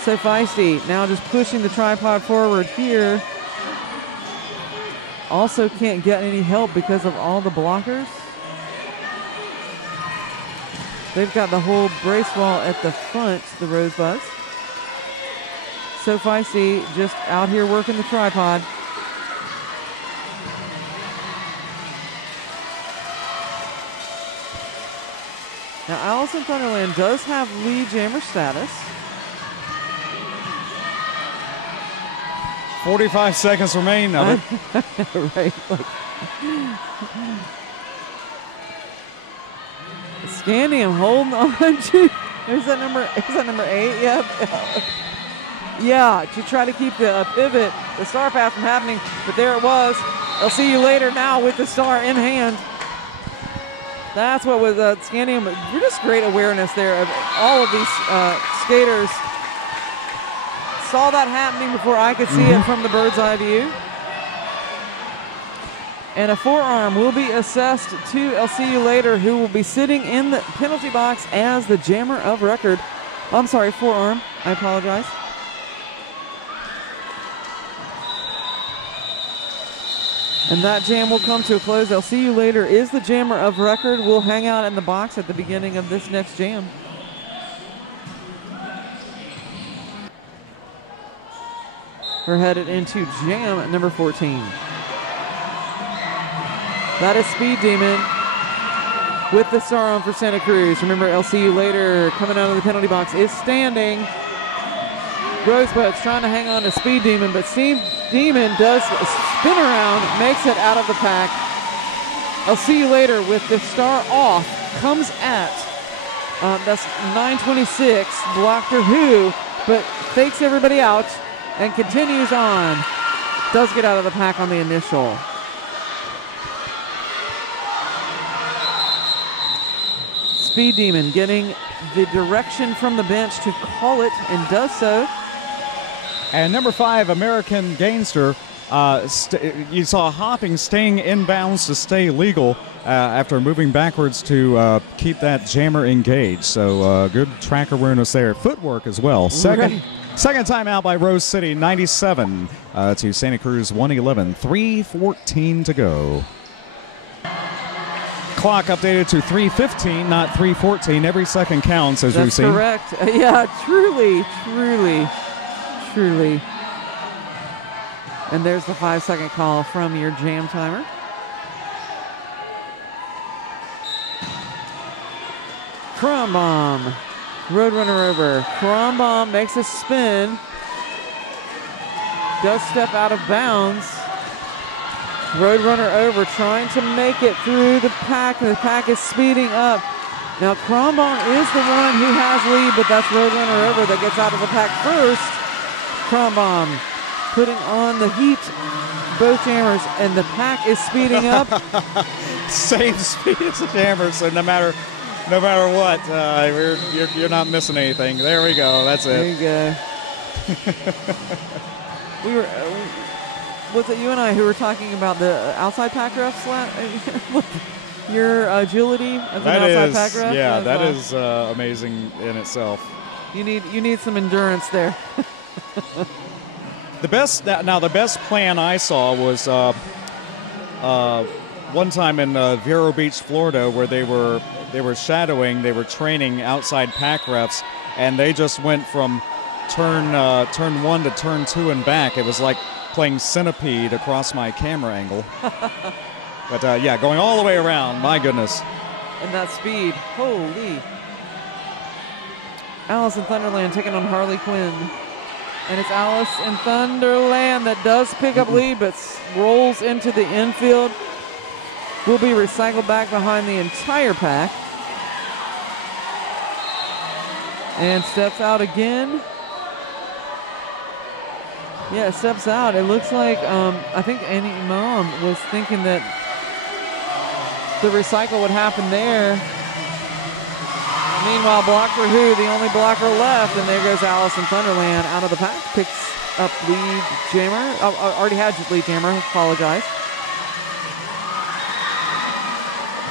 So Feisty now just pushing the tripod forward here. Also can't get any help because of all the blockers. They've got the whole brace wall at the front, the Rosebuds. So Feisty just out here working the tripod. Now Allison Thunderland does have lead jammer status. 45 seconds remain of it. Right. Scandium holding on to, is that number 8? Yep. Yeah, to try to keep the pivot, the star pass from happening, but there it was. I'll see you later now with the star in hand. That's what was Scandium. Just great awareness there of all of these skaters. Saw that happening before I could see it from the bird's eye view. And a forearm will be assessed to I'll see you later, who will be sitting in the penalty box as the jammer of record. I'm sorry, forearm. I apologize. And that jam will come to a close. I'll see you later is the jammer of record. We'll hang out in the box at the beginning of this next jam. We're headed into jam number 14. That is Speed Demon with the star on for Santa Cruz. Remember, I'll see you later coming out of the penalty box is standing. Rosebud's trying to hang on to Speed Demon, but Speed Demon does spin around, makes it out of the pack. I'll see you later with the star off. Comes at, that's 926, blocked her who, but fakes everybody out and continues on. Does get out of the pack on the initial. Speed Demon getting the direction from the bench to call it and does so. And number 5, American Gainster, you saw hopping, staying inbounds to stay legal after moving backwards to keep that jammer engaged. So good track awareness there. Footwork as well. Second time out by Rose City, 97 to Santa Cruz, 111. 3:14 to go. Clock updated to 3:15, not 3:14. Every second counts, as we've seen. That's correct. Yeah, truly. And there's the 5-second call from your jam timer. Crom Bomb. Roadrunner over. Crom Bomb makes a spin. Does step out of bounds. Roadrunner over, trying to make it through the pack. The pack is speeding up. Now Crom Bomb is the one who has lead, but that's Roadrunner over that gets out of the pack first. Crom Bomb putting on the heat, both jammers, and the pack is speeding up. Same speed as the jammer, so no matter what, you're not missing anything. There we go. That's it. There you go. Was it you and I who were talking about the outside pack refs? Your agility as an outside pack ref? Yeah, that is amazing in itself. You need some endurance there. The best plan I saw was one time in Vero Beach, Florida, where they were shadowing, they were training outside pack refs, and they just went from turn 1 to turn 2 and back. It was like playing Centipede across my camera angle. But yeah, going all the way around, my goodness. And that speed, holy. Alice in Thunderland taking on Harley Quinn. And it's Alice in Thunderland that does pick up lead, but rolls into the infield. will be recycled back behind the entire pack. And steps out again. Yeah, steps out. It looks like, I think Annie Mom was thinking that the recycle would happen there. Meanwhile, blocker who? The only blocker left, and there goes Allison Thunderland out of the pack. Picks up lead jammer. Oh, already had lead jammer. Apologize.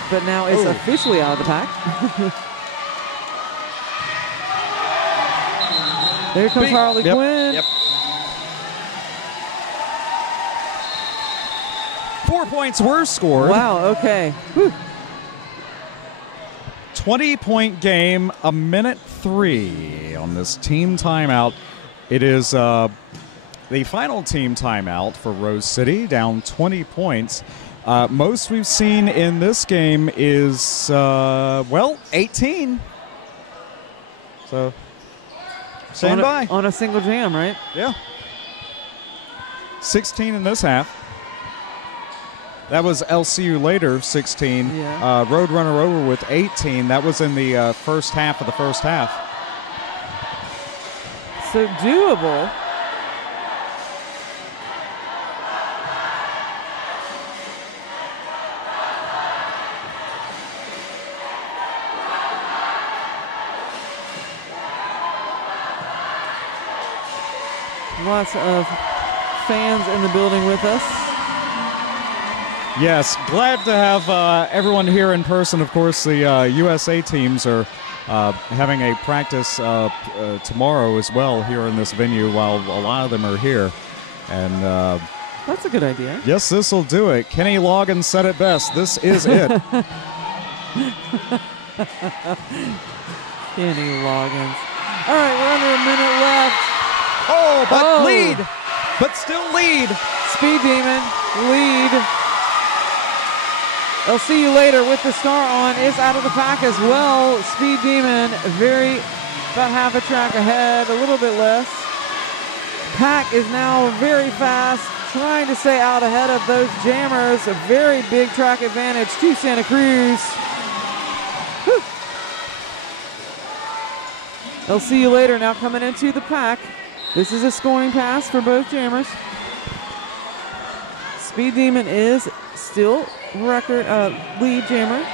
But now it's officially out of the pack. There comes Harley Quinn. Yep. 4 points were scored. Wow, okay. Whew. 20-point game, a minute 3 on this team timeout. It is the final team timeout for Rose City, down 20 points. Most we've seen in this game is, 18. So, stand by. On a single jam, right? Yeah. 16 in this half. That was LCU later, 16. Yeah. Roadrunner over with 18. That was in the first half of the first half. So doable. Lots of fans in the building with us. Yes, glad to have everyone here in person. Of course, the USA teams are having a practice tomorrow as well here in this venue while a lot of them are here. And that's a good idea. Yes, this will do it. Kenny Logan said it best. This is it. Kenny Loggins. All right, we're under a minute left. Oh, but lead. But still lead. Speed Demon, lead. I'll see you later with the star on is out of the pack as well. Speed Demon, about half a track ahead, a little bit less. Pack is now very fast, trying to stay out ahead of those jammers. A very big track advantage to Santa Cruz. Whew. I'll see you later. Now coming into the pack. This is a scoring pass for both jammers. Speed Demon is still lead jammer.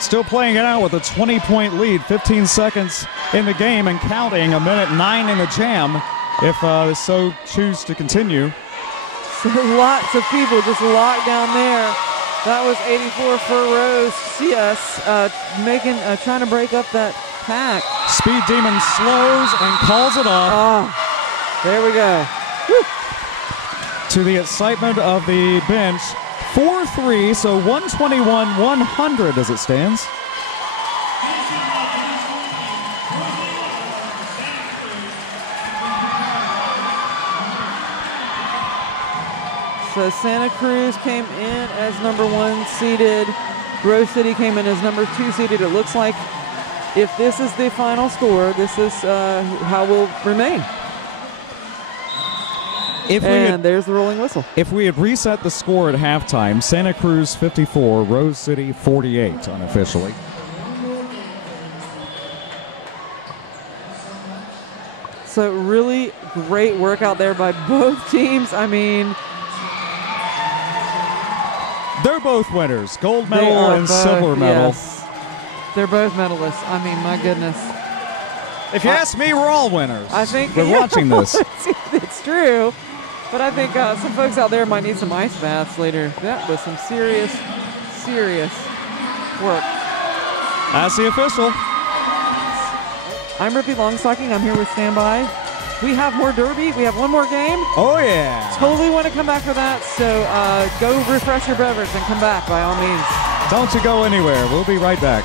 Still playing it out with a 20-point lead, 15 seconds in the game and counting, a minute 9 in the jam if so choose to continue. So lots of people just locked down there. That was 84 for Rose CS, trying to break up that pack. Speed Demon slows and calls it off. There we go. Woo. To the excitement of the bench, 4-3, so 121-100 as it stands. So Santa Cruz came in as number 1 seeded. Rose City came in as number 2 seeded. It looks like if this is the final score, this is how we'll remain. There's the rolling whistle. If we had reset the score at halftime, Santa Cruz 54, Rose City 48 unofficially. So really great work out there by both teams. I mean, they're both winners, gold medal and silver medal. Yes. They're both medalists. I mean, my goodness. If you ask me, we're all winners. I think we're watching this. It's true. But I think some folks out there might need some ice baths later. That was some serious, serious work. That's the official. I'm Rippy Longstocking. I'm here with Standby. We have more Derby. We have one more game. Oh, yeah. Totally want to come back for that. So go refresh your beverage and come back by all means. Don't you go anywhere. We'll be right back.